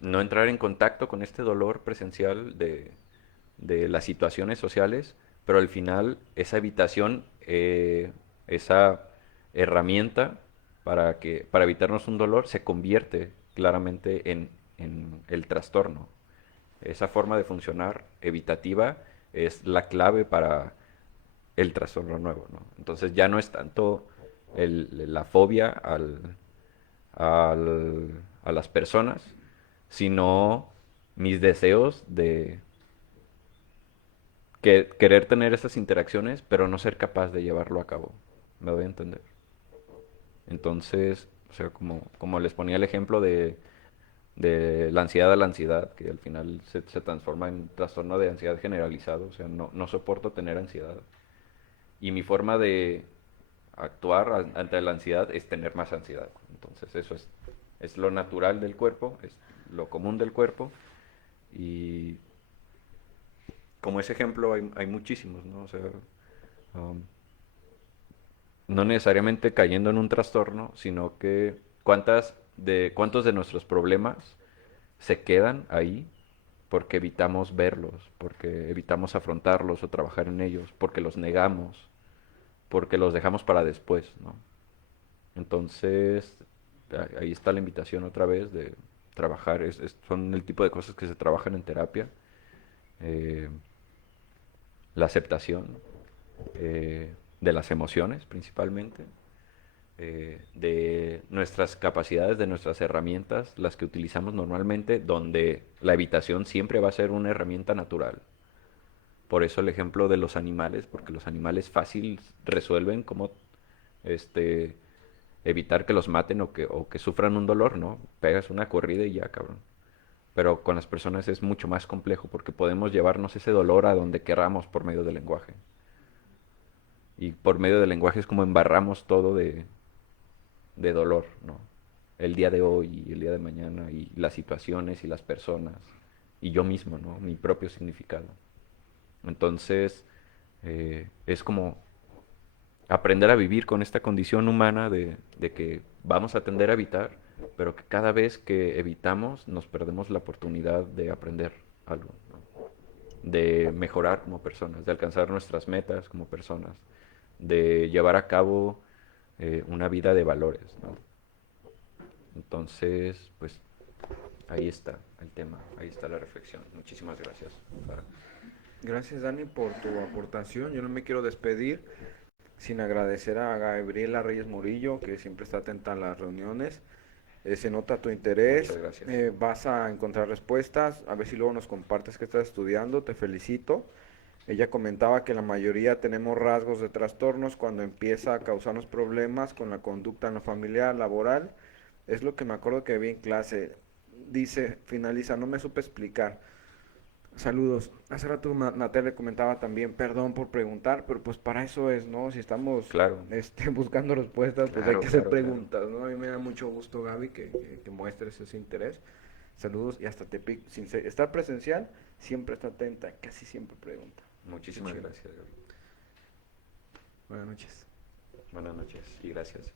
no entrar en contacto con este dolor presencial de las situaciones sociales, pero al final esa evitación, esa herramienta para evitarnos un dolor se convierte claramente en el trastorno. Esa forma de funcionar evitativa es la clave para el trastorno nuevo, ¿no? Entonces ya no es tanto la fobia a las personas, sino mis deseos de querer tener esas interacciones, pero no ser capaz de llevarlo a cabo. ¿Me doy a entender? Entonces, o sea, como les ponía el ejemplo de la ansiedad a la ansiedad, que al final se transforma en trastorno de ansiedad generalizado. O sea, no soporto tener ansiedad. Y mi forma de actuar ante la ansiedad es tener más ansiedad. Entonces eso es lo natural del cuerpo, es lo común del cuerpo. Y como ese ejemplo hay muchísimos, ¿no? O sea, no necesariamente cayendo en un trastorno, sino que cuántos de nuestros problemas se quedan ahí porque evitamos verlos, porque evitamos afrontarlos o trabajar en ellos, porque los negamos, porque los dejamos para después, ¿no? Entonces, ahí está la invitación otra vez de trabajar, son el tipo de cosas que se trabajan en terapia. La aceptación de las emociones principalmente, de nuestras capacidades, de nuestras herramientas, las que utilizamos normalmente, donde la evitación siempre va a ser una herramienta natural. Por eso el ejemplo de los animales, porque los animales fácil resuelven cómo evitar que los maten o que sufran un dolor, ¿no? Pegas una corrida y ya, cabrón. Pero con las personas es mucho más complejo porque podemos llevarnos ese dolor a donde queramos por medio del lenguaje. Y por medio del lenguaje es como embarramos todo de dolor, ¿no? El día de hoy y el día de mañana y las situaciones y las personas y yo mismo, ¿no? Mi propio significado. Entonces, es como aprender a vivir con esta condición humana de que vamos a tender a evitar, pero que cada vez que evitamos nos perdemos la oportunidad de aprender algo, ¿no? De mejorar como personas, de alcanzar nuestras metas como personas, de llevar a cabo una vida de valores, ¿no? Entonces, pues ahí está el tema, ahí está la reflexión. Muchísimas gracias. Gracias, Dani, por tu aportación. Yo no me quiero despedir sin agradecer a Gabriela Reyes Murillo, que siempre está atenta a las reuniones. Se nota tu interés. Muchas gracias. Vas a encontrar respuestas. A ver si luego nos compartes qué estás estudiando. Te felicito. Ella comentaba que la mayoría tenemos rasgos de trastornos cuando empieza a causarnos problemas con la conducta en lo familiar, laboral. Es lo que me acuerdo que vi en clase. Dice, finaliza, no me supe explicar. Saludos. Hace rato Natalia comentaba también, perdón por preguntar, pero pues para eso es, ¿no? Si estamos Claro. Buscando respuestas, pues Claro, hay que hacer claro, preguntas, ¿no? A mí me da mucho gusto, Gaby, que muestres ese interés. Saludos y hasta Tepic. Sin estar presencial, siempre está atenta, casi siempre pregunta. Muchísimas Qué chido. gracias, Gaby. Buenas noches. Buenas noches y gracias.